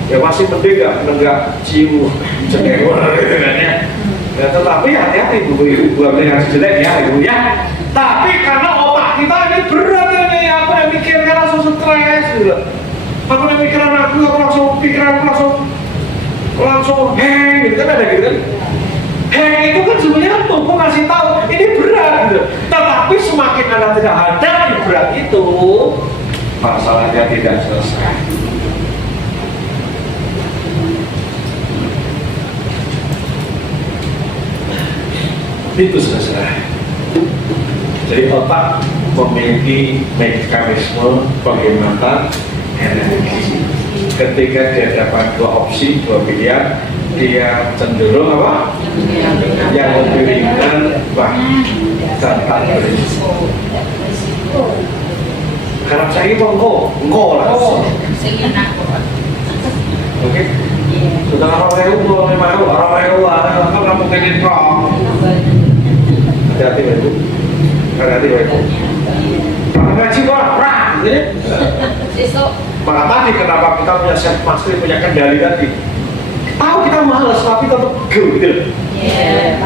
ya masih mending nggak cium cenderung gitu kan ya. Tetapi hati-hati Bu Ibu, bukan ngaji jelek ya Ibu ya. Tapi karena otak kita ini berat ini, aku yang mikirkan langsung stres gitu. Aku yang pikiran aku langsung hang gitu kan, ada gitu kan. Hang itu kan sebenarnya tubuh ngasih tahu ini berat gitu. Tetapi semakin Anda tidak hadapi berat itu, masalahnya tidak selesai. Itu selesai. Jadi otak memiliki mekanisme penghematan energi. Ketika dia dapat dua opsi, dua pilihan, dia cenderung apa? Yang lebih ringan, dan tak berisiko. Karena saya itu engkau lah. Oke. Sudah orang rewu, kan kamu pengen kong. Hati-hati Ibu. Hati-hati Ibu. Ngaji kok, gitu. Maka tadi kenapa kita punya self mastery, punya kendali tadi. Tahu kita malas tapi tetap go gitu.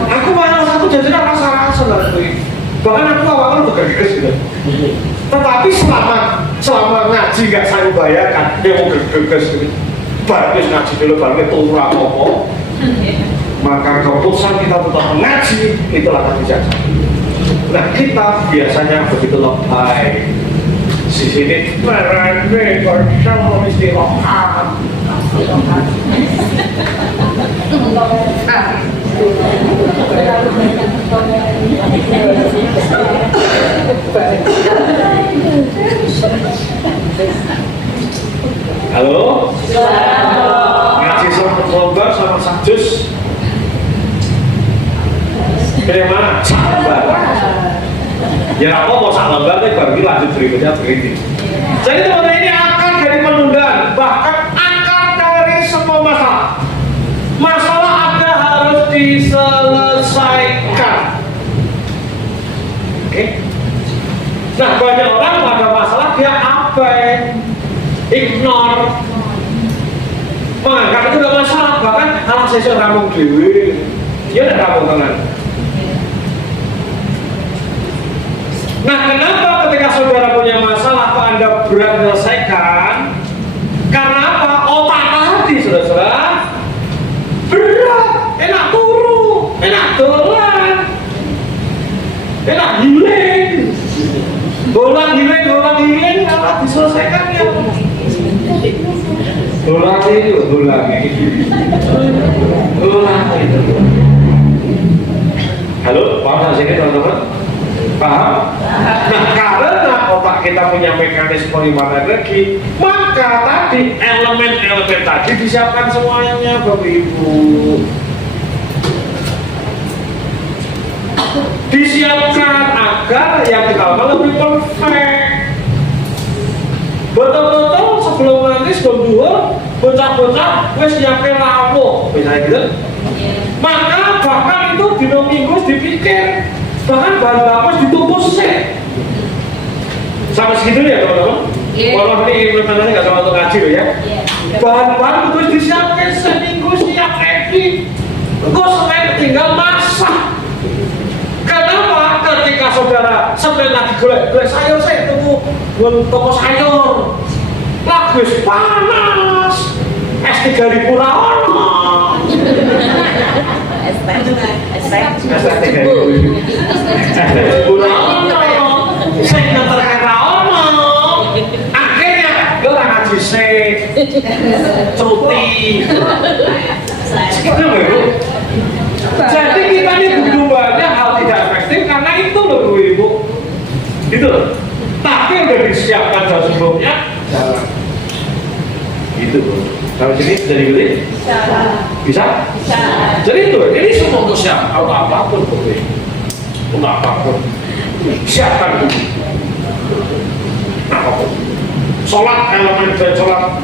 Aku malas, aku jajan rasa-rasa nanti. Bahkan aku awalnya tuh geges gitu. Tetapi selama ngaji nggak saya bayarkan, dia mau geges gitu. Baru ngaji dulu, baru turun apa-apa. Maka keputusan kita tetap mengaji, itulah kebijaksanaan. Nah kita biasanya begitu lebay. Sini merane bersama istirahat. Halo? Ngaji sama lomba sama sakjus. Pilih mana? Sabar. Ya apa mau sak lembar nih baru lanjut berikutnya begini. Jadi teman-teman, ini akar dari penundaan, bahkan akar dari semua masalah. Masalah ada harus diselesaikan. Oke? Nah, banyak orang pada masalah dia abai, ignore, menganggap itu gak masalah, bahkan anak saya ramung dewi, dia udah ramung tangan. Nah, kenapa ketika saudara punya masalah kok Anda berat menyelesaikan? Karena apa? Otak tadi, saudara-saudara, berat, enak turu, enak dolan, enak healing, dolan healing, kalau diselesaikan ya. Dolan itu. Halo, paham sini teman-teman? Paham? Nah, karena otak kita punya mekanisme 5 energi, maka tadi elemen-elemen tadi disiapkan semuanya, Bapak Ibu. Disiapkan agar yang kita lakukan lebih perfect. Betul-betul sebelum nanti sebelum duhur, bocah-bocah wis nyiapin rawuh, misalnya gitu. Maka bahkan itu dino minggu dipikir, bahkan bahan baku ditukus sih. Sampai segitu ya teman-teman. Kalau ini implementasi nggak sama untuk ngaji loh ya. Bahan-bahan terus disiapkan seminggu siap ready. Engkau selain tinggal masak. Kenapa? Ketika saudara sampai lagi golek sayur saya tunggu toko sayur. Lagi panas. S3000 ono. S3000 ono. Saya nganterkan ono. Akhirnya gue orang ngaji cuti. Segitu loh Ibu. Jadi kita ini butuh banyak hal tidak efektif karena itu loh Bu Ibu. Gitu loh. Tapi udah disiapkan jauh sebelumnya. Jalan. Gitu Bu. Kalau sini jadi gede? Bisa? Bisa. Jadi itu, ini semua untuk siap. Apapun Bu. Untuk apapun. Siapkan dulu. Apapun. Sholat elemen dan sholat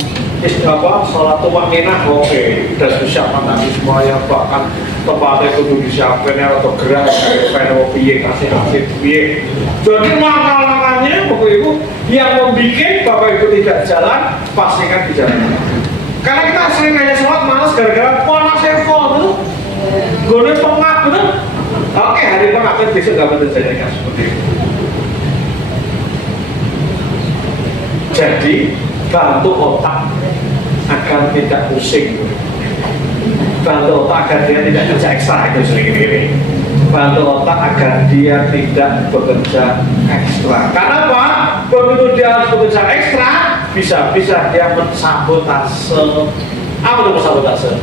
sholat tumakninah oke, udah disiapkan tadi semuanya, bahkan tempatnya kudu disiapkan atau gerak kayak piye kasih piye. Jadi langkah-langkahnya Bapak Ibu yang membuat Bapak Ibu tidak jalan, pastikan di jalan. Karena kita sering hanya sholat malas gara-gara panas itu, gue pengap betul. Oke, hari pengap besok nggak betul jadikan seperti itu. Jadi bantu otak agar tidak pusing, bantu otak agar dia tidak kerja ekstra itu sendiri, bantu otak agar dia tidak bekerja ekstra. Karena apa? Begitu dia harus bekerja ekstra, bisa dia mensabotase. Apa itu mensabotase?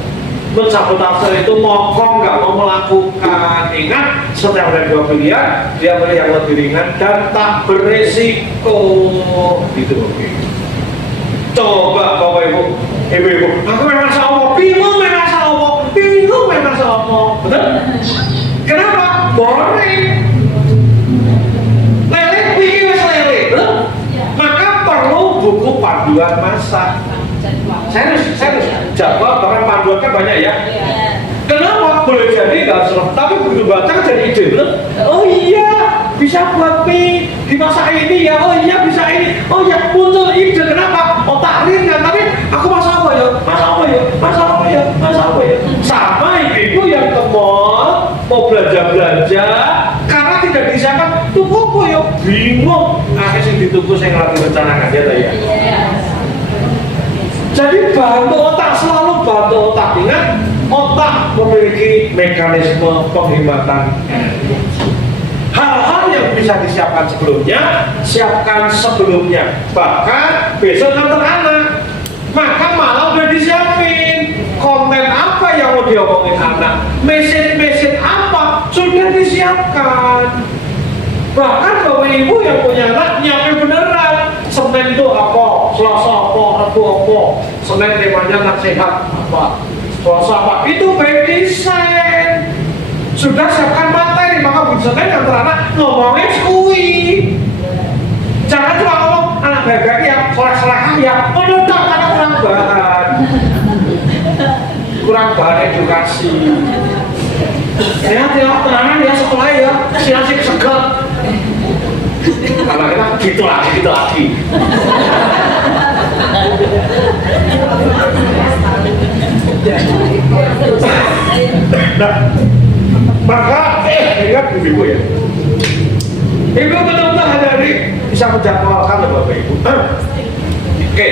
Mensabotase itu mokong, nggak mau melakukan. Ingat, setiap ada 2 pilihan, dia pilih yang lebih ringan dan tak beresiko. Gitu oke. Coba Bapak Ibu, Ibu-ibu, aku memang sama, bingung memang sama, betul? Kenapa? Boring. Lele, pilih lele, betul? Maka perlu buku panduan masak. Serius, jadwal bahkan panduan kan banyak ya. Kenapa? Boleh jadi nggak serem, tapi begitu baca kan jadi ide, betul? Oh iya, bisa buat mie, dimasak ini ya, oh iya bisa ini, oh ya muncul ide, kenapa? Otak ringan, tapi aku masak apa ya? Sama ibu yang ke mall, mau belanja, karena tidak disiapkan, tunggu apa ya? Bingung, akhirnya ditunggu saya ngelatih rencanakan ya ya. Jadi bantu otak, selalu bantu otak. Ingat, otak memiliki mekanisme penghematan energi. Hal-hal yang bisa disiapkan sebelumnya, siapkan sebelumnya. Bahkan besok nganter anak, maka malah udah disiapin. Konten apa yang mau diomongin anak, message apa sudah disiapkan. Bahkan Bapak Ibu yang punya anak nyiapin beneran. Senin itu apa, Selasa apa, Rabu apa, Senin temanya anak sehat apa, Selasa apa, itu by design. Sudah siapkan materi, maka begitu Senin antara anak ngomongnya skui. Jangan cuma ngomong anak baik-baik ya, kurang bahan edukasi. Ya, tenangan ya sekolah ya, si seger. Kalau kita gitu lagi. Nah, maka lihat ibu ya. Ibu betul-betul hari bisa menjadwalkan ya Bapak Ibu. Oke,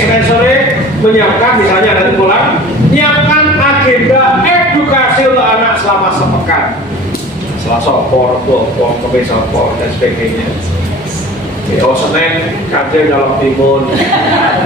Senin sore menyiapkan misalnya dari pulang, menyiapkan agenda edukasi untuk anak selama sepekan. Selasa opor, Kamis opor dan sebagainya. Senin kajian dalam timun.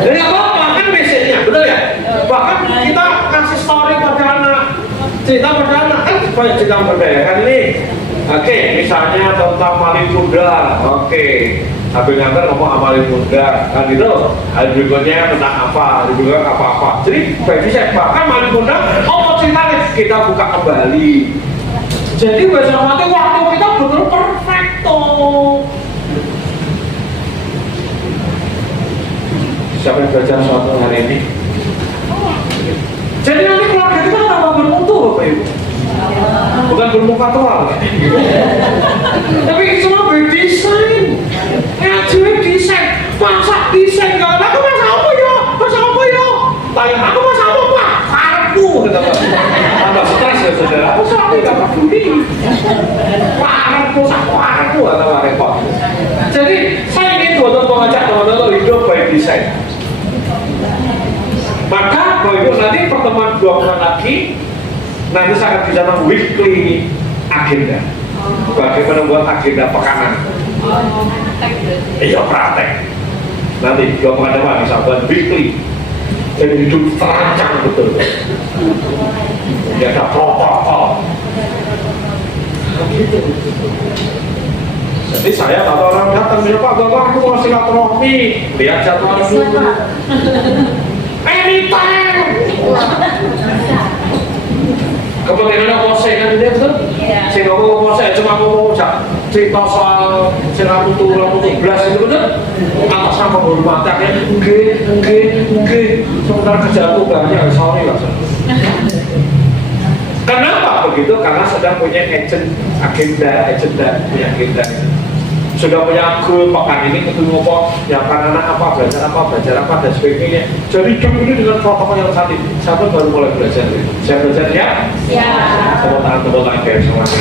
Jadi apa-apa kan message-nya, betul ya? Bahkan kita kasih story pada anak, cerita pada anak kan banyak cerita berdayakan ini. Oke, misalnya tentang maling tunda. Oke, habis ngantar ngomong maling tunda, kan gitu. Hari berikutnya tentang apa? Hari berikutnya apa-apa. Jadi bagi saya bahkan maling tunda, mau ceritanya kita buka kembali. Jadi besok nanti waktu kita betul perfecto. Siapa yang belajar suatu hari ini? Jadi nanti keluarga kita tambah bermutu Bapak Ibu. Bukan bermuka tua, tapi semua berdesain. Ngaji desain, masak desain. Kalau aku masak apa ya? Tanya aku masak apa Pak? Karpu, kata Pak. Tambah stres ya saudara. Aku soalnya nggak peduli. Karpu, kata Pak repot. Jadi saya ingin untuk mengajak teman-teman hidup by desain. Maka Bapak Ibu nanti pertemuan 2 bulan lagi. Nanti saya akan bicara weekly agenda. Bagaimana membuat agenda pekanan. Iya praktek. Nanti 2 bulan depan bisa buat weekly. Jadi hidup terancang betul. Tidak ada protokol. Gitu. Jadi saya kalau orang datang bilang Pak Bapak aku mau silaturahmi, lihat jadwal dulu. Anytime. Kepentingan pose kan dia betul? Saya ngomong pose cuma ngomong cerita soal seramu belas itu betul? Atas nama hormat ya, sementara kerjaanku banyak, sorry lah. Kenapa begitu? Karena sedang punya agenda, punya agenda. Sudah punya goal, pekan ini ketemu apa, nyiapkan anak apa, belajar apa, dan sebagainya. Jadi hidup ini dengan protokol yang cantik. Saya pun baru mulai belajar. Saya belajar ya? Ya. Tepuk tangan biar semuanya.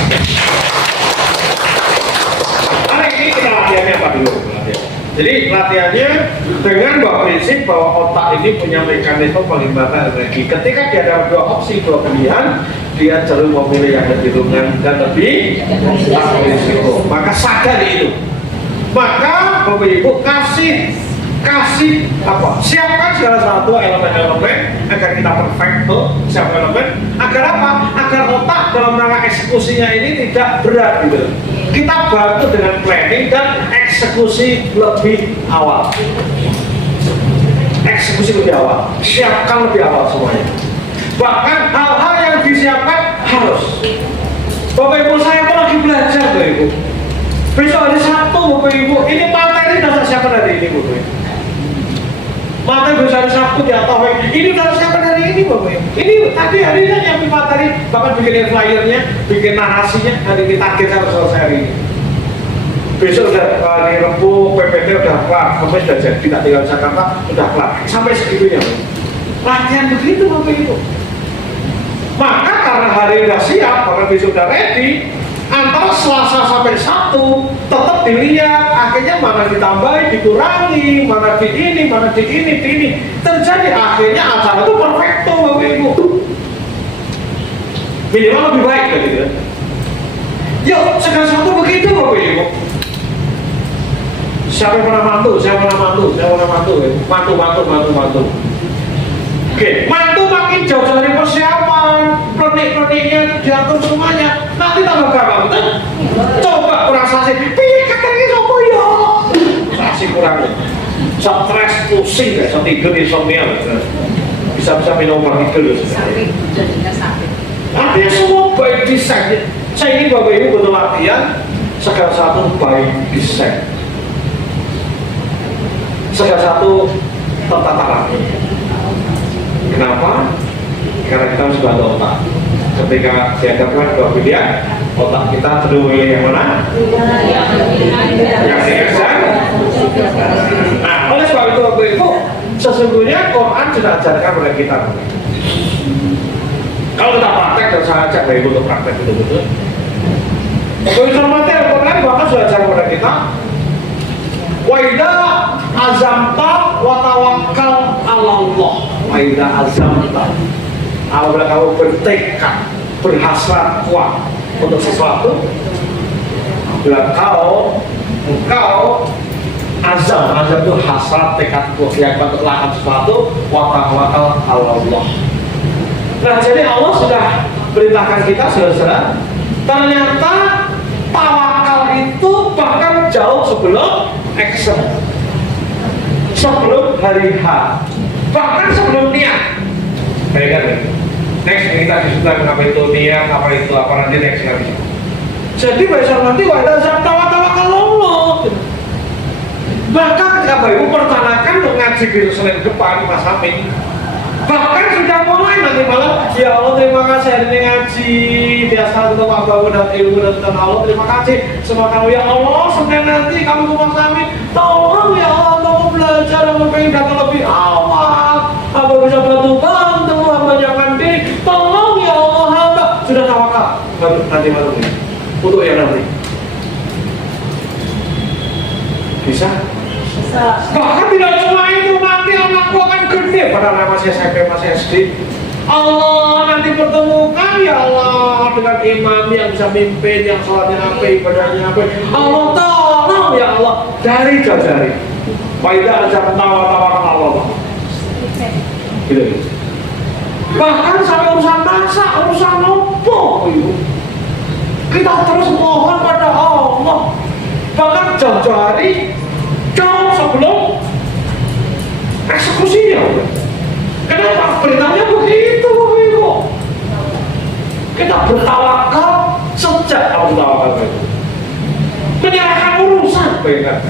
Hari ini kita latihannya apa dulu? Jadi latihannya dengan prinsip bahwa otak ini punya mekanisme penghematan energi. Ketika dia ada 2 opsi, 2 pilihan, dia cenderung memilih yang lebih ringan dan lebih risiko. Maka sadari itu. Maka Bapak Ibu kasih apa? Siapkan segala satu elemen-elemen agar kita perfecto. Siap elemen agar apa? Agar otak dalam rangka eksekusinya ini tidak berat gitu. Kita bantu dengan planning dan eksekusi lebih awal. Siapkan lebih awal semuanya. Bahkan hal-hal yang disiapkan harus. Bapak Ibu saya pun lagi belajar Bapak Ibu. Besok hari Sabtu Bapak Ibu, ini materi sudah saya siapkan hari ini Bapak Ibu. Materi besok hari Sabtu di Atawek, ini sudah siapkan hari ini Bapak Ibu. Ini tadi hari ini nyiapin materi, bahkan bikin flyernya, bikin narasinya, hari ini target saya selesai hari ini. Besok udah hari Rabu PPT udah kelar, Kamis sudah jadi, tidak tinggal Jakarta udah kelar, sampai segitunya. Latihan begitu Bapak Ibu. Maka karena hari ini sudah siap, bahkan besok sudah ready, antara Selasa sampai Sabtu tetap dilihat akhirnya mana ditambahin, dikurangi, mana di ini terjadi akhirnya acara itu perfecto Bapak Ibu. Minimal lebih baik gitu. Yuk segala satu begitu Bapak Ibu. Siapa yang pernah mantu? Mantu. Oke, mantu makin jauh dari persiapan, klinik-kliniknya diatur semuanya, nanti tambah gampang, betul? Coba kurang sasi, katanya apa ya? Sasi kurang, stres, pusing, bisa tidur, insomnia, bisa minum obat tidur. Artinya semua baik desain. Saya ingin Bapak Ibu betul latihan segala satu baik desain, segala satu tertata rapi. Kenapa? Karena kita sudah ada otak. Ketika dihadapkan dua pilihan, otak kita cenderung memilih yang mana? Yang Ihsan. Nah, oleh sebab itu Bapak Ibu, sesungguhnya Quran sudah ajarkan kepada kita. Kalau kita praktek, dan saya ajak Bapak Ibu untuk praktek betul-betul. Informasi Al-Quran bahkan sudah ajarkan kepada kita. Wa idza azamta wa tawakkal 'ala Allah. Wa idza azamta, apabila kamu bertekad, berhasrat kuat untuk sesuatu, bila engkau azam itu hasrat, tekad kuat untuk melakukan sesuatu, wa tawakkal 'ala Allah. Nah, jadi Allah sudah perintahkan kita, saudara-saudara, ternyata tawakal itu bahkan jauh sebelum action, sebelum hari H, bahkan sebelum niat. Baikkan, next kita disebutkan apa itu niat, apa itu apa nanti next lagi. Jadi besok nanti wadah tawakal Allah. Bahkan ketika Bapak Ibu perencanakan untuk ngaji di Senin depan Mas Hamid, bahkan sudah mulai nanti malam, ya Allah terima kasih hari ini ngaji biasa untuk Bapak dan Ibu dan Tuhan Allah, terima kasih semua kamu ya Allah. Senin nanti kamu ke Mas Hamid, tolong ya Allah, tolong belajar, aku pengen datang lebih awal, apa bisa bantu hamba jangan diri, tolong ya Allah hamba. Sudah tawakal baru nanti malam ini untuk yang nanti bisa. Bahkan tidak cuma itu, nanti anakku akan gede padahal masih SMP, masih SD. Allah nanti pertemukan ya Allah dengan imam yang bisa mimpin, yang sholatnya apa, ibadahnya apa. Allah tolong ya Allah dari jauh-jari. Faidah azab tawa-tawa Allah. Gitu. Bahkan sampai urusan masak, urusan nopo, kita terus mohon pada Allah. Bahkan jauh-jari, jauh sebelum eksekusinya. Kenapa? Perintahnya begitu, Ibu. Kita bertawakal sejak awal tawakal itu. Menyerahkan urusan, baiklah.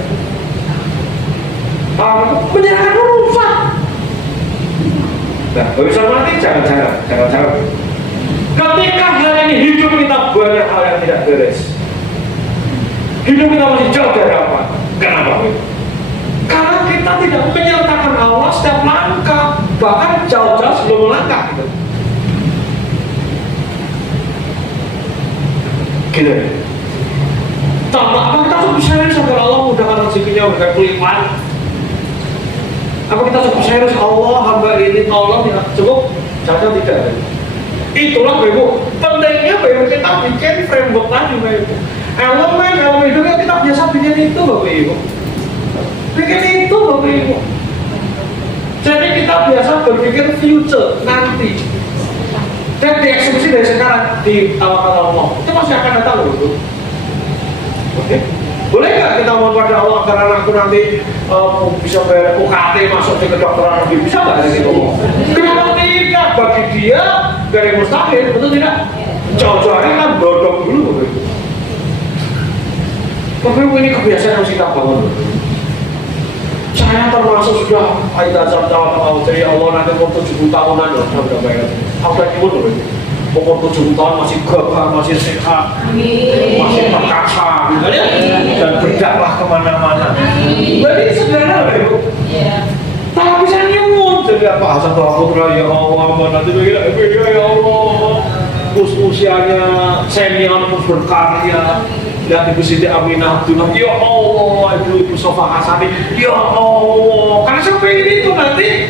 Menyerahkan urusan. Nah, bisa mati jangan. Ketika hari ini hidup kita banyak hal yang tidak beres. Hidup kita masih jauh dari apa? Kenapa? Karena kita tidak menyertakan Allah setiap langkah, bahkan jauh-jauh sebelum melangkah gitu. Gitu. Tambah apa kita cukup serius agar Allah mudahkan rezekinya, mudahkan kelimpahan? Apa kita cukup serius Allah hamba ini tolong ya cukup? Jangan tidak. Itulah Bapak Ibu, pentingnya Bapak Ibu kita bikin framework tadi Bapak Ibu. Elemen dalam hidupnya kita biasa bikin itu Bapak Ibu. Bikin itu Bapak Ibu. Jadi kita biasa berpikir future nanti. Dan dieksekusi dari sekarang di tawakal Allah. Itu masih akan datang loh Ibu. Oke. Boleh nggak kita mohon pada Allah agar anakku nanti bisa bayar UKT masuk di kedokteran lebih, bisa nggak dari itu? Kalau tidak, bagi dia dari mustahil, betul tidak? Jauh-jauh hari kan bodong dulu. Tapi ini kebiasaan yang kita bangun. Saya termasuk sudah ayat azam tawakal dari Allah nanti umur 70 tahunan loh, sudah bayar. Aku lagi umur umur 70 tahun masih gagah, masih sehat, masih perkasa, gitu ya, dan berdakwah kemana-mana. Jadi sederhana loh Ibu. Tapi saya nyemut, jadi apa asal aku ya Allah, nanti begini ya Allah, usianya senior terus berkarya. Dan Ibu Siti Aminah Abdullah, ya Allah, Ibu Sofa Hasani, ya Allah. Karena saya pengen itu nanti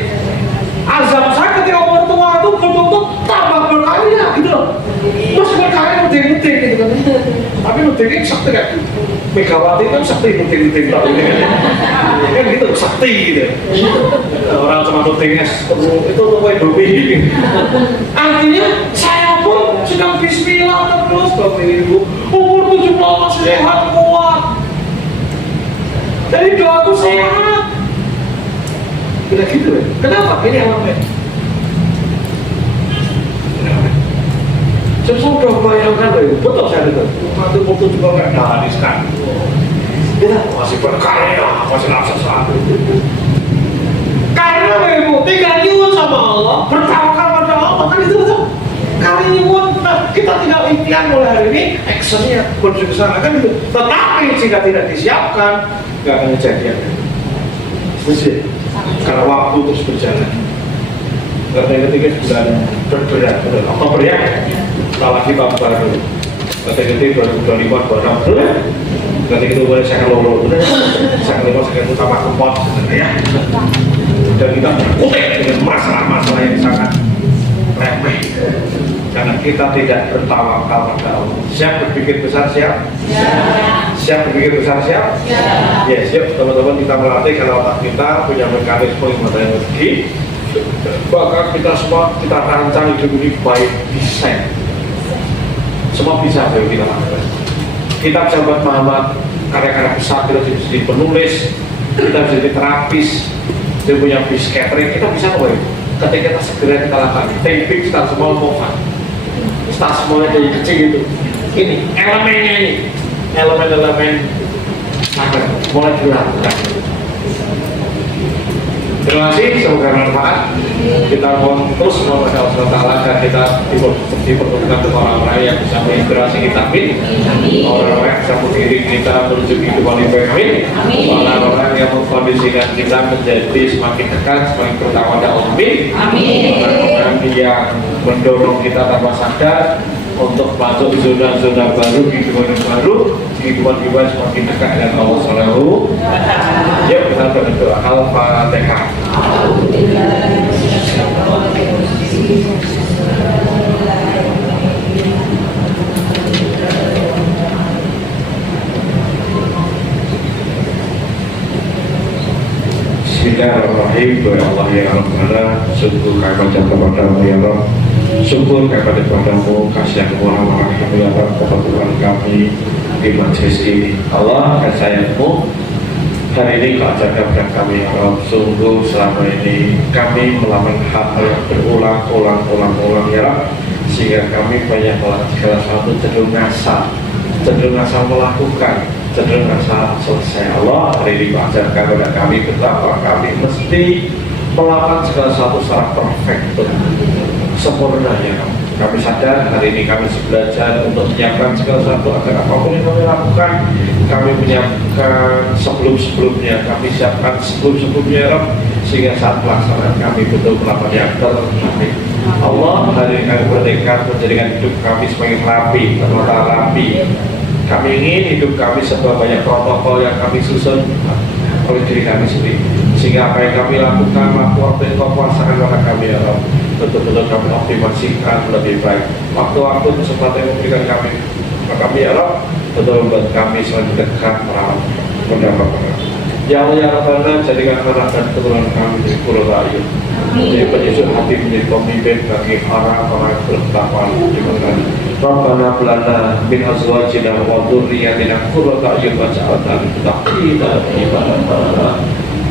azam saya ketika umur tua itu betul-betul tambah berkarya gitu loh. Masih berkarya penting-penting gitu kan. Tapi penting sakti kan. Megawati kan sakti penting-penting tau kan gitu, sakti gitu. Orang cuma penting itu tuh kayak domi. Artinya saya pun sedang bismillah terus Bapak Ibu. Umur 70 masih sehat kuat. Jadi doaku sehat. Tidak gitu ya? Kenapa? Ini yang apa? Saya sudah bayangkan loh, betul saya itu. Nanti waktu juga nggak dihabiskan. Kita masih berkarya, masih langsung sesuatu. Karena Ibu tinggal nyuwun sama Allah, bertawakal pada Allah. apa kan itu tuh kali nyuwun. Nah, kita tinggal impian mulai hari ini actionnya menuju ke sana kan itu. Tetapi jika tidak disiapkan nggak akan kejadian. Setuju? Karena waktu terus berjalan. Karena ketika bulan berberat, Oktober ya, salah kita baru. Ketika 2025 bulan ketika itu boleh saya kalau saya itu sama kempot ya. Dan kita berkutik dengan masalah-masalah yang sangat remeh. Karena kita tidak bertawakal pada Allah. Siap berpikir besar siap? Siap berpikir besar siap? Ya siap teman-teman, kita melatih kalau otak kita punya mekanisme yang rezeki. Bahkan kita semua kita rancang hidup ini baik desain. Semua bisa kalau kita lakukan. Kita bisa buat Muhammad karya-karya besar, kita bisa jadi penulis, kita bisa jadi terapis, kita punya bis catering, kita bisa kok. Ketika kita segera kita lakukan, taping start small movement, start small dari kecil itu. Ini elemennya ini, elemen-elemen akan mulai dilakukan. Terima kasih, semoga bermanfaat. Kita mohon terus kepada Allah SWT agar kita dipertemukan dengan orang-orang yang bisa menginspirasi kita, orang-orang yang bisa mengiring kita menuju kehidupan yang baik, orang-orang yang mengkondisikan kita menjadi semakin dekat, semakin bertakwa pada Allah, orang-orang yang mendorong kita tanpa sadar untuk masuk zona-zona baru, kehidupan yang baru, kehidupan kita semakin dekat dengan Allah Subhanahu. Yuk kita berdoa. Al-Fatihah. Bismillahirrahmanirrahim. Ya Allah ya Rabbana, syukur kepada kepadamu ya Rabb. Syukur kepada kepadamu, kasih warahmatullahi ya Rabb kepada kami di majelis ini. Allah sayangmu, hari ini kau jaga berat kami ya Rabb. Sungguh selama ini kami melakukan hal yang berulang-ulang ya Rabb, sehingga kami banyak melakukan segala sesuatu cenderung ngasal melakukan, cenderung ngasal selesai. Allah hari ini kau ajarkan kepada kami betapa kami mesti melakukan segala sesuatu secara perfect, sempurna ya. Kami sadar hari ini kami belajar untuk menyiapkan segala sesuatu agar apapun yang kami lakukan, kami menyiapkan sebelum-sebelumnya, kami siapkan sebelum-sebelumnya ya Rabb, sehingga saat pelaksanaan kami betul melakukan yang terbaik. Allah hari ini kami bertekad menjadikan hidup kami semakin rapi, tertata rapi. Kami ingin hidup kami sebuah banyak protokol yang kami susun oleh diri kami sendiri, sehingga apa yang kami lakukan waktu itu kuasakan kepada kami ya Rabb, betul-betul kami optimasikan lebih baik waktu-waktu kesempatan yang memberikan kami ya Rabb, betul membuat kami semakin dekat merawat pendapat kami. Ya Allah ya Rabbana, jadikan anak dan keturunan kami dari Qurratu A'yun, menjadi penyusun hati, menjadi pemimpin bagi orang-orang yang bertakwa di mana. Rabbana belana min azwajina wa dzurriyyatina qurrata a'yun waj'alna lil muttaqina imama.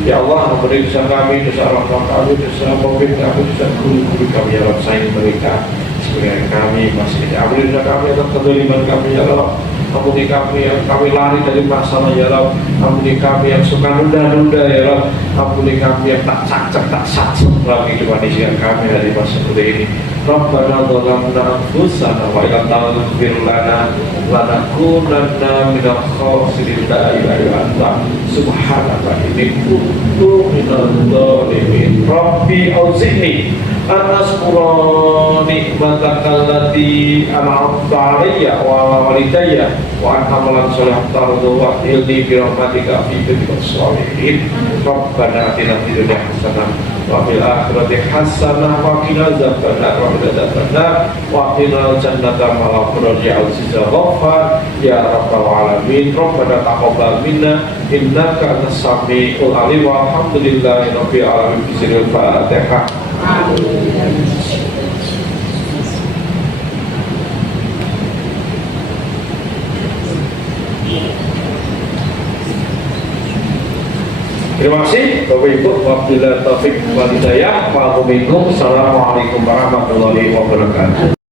Ya Allah, ampuni dosa kami, dosa orang tua kami, dosa pemimpin kami, dosa guru-guru kami ya Rabb, sayang mereka sebagai kami masih ampuni dosa kami atas kezaliman kami ya Rabb. Ampuni kami yang kami lari dari masalah ya Rabb. Ampuni kami yang suka nunda-nunda ya Rabb. Ampuni kami yang tak cacak, tak satsuk dalam kehidupan kami dari masa seperti ini. Rabbana zalamna anfusana wa illam taghfir lana lanakunanna minal khasirin. La ilaha illa anta subhanaka inni kuntu minadh dhalimin. Rabbi auzi'ni an ashkura ni'mataka allati an'amta 'alayya wa 'ala walidayya wa an amalan sholihan tardahu wa hilni bi rahmatika fi dunya sholihin. Rabbana atina fid dunya hasanah wa fil akhirati hasanah wa qina adzabannar wa qina adzabannar wa qina jannata ma'al abrar ya aziz ya ghaffar ya rabbal alamin. Rabbana taqabbal minna innaka antas samiul alim walhamdulillahi rabbil alamin. Bismillahil Fatihah. Terima kasih Bapak Ibu, wabillahi taufiq wal hidayah. Assalamualaikum warahmatullahi wabarakatuh.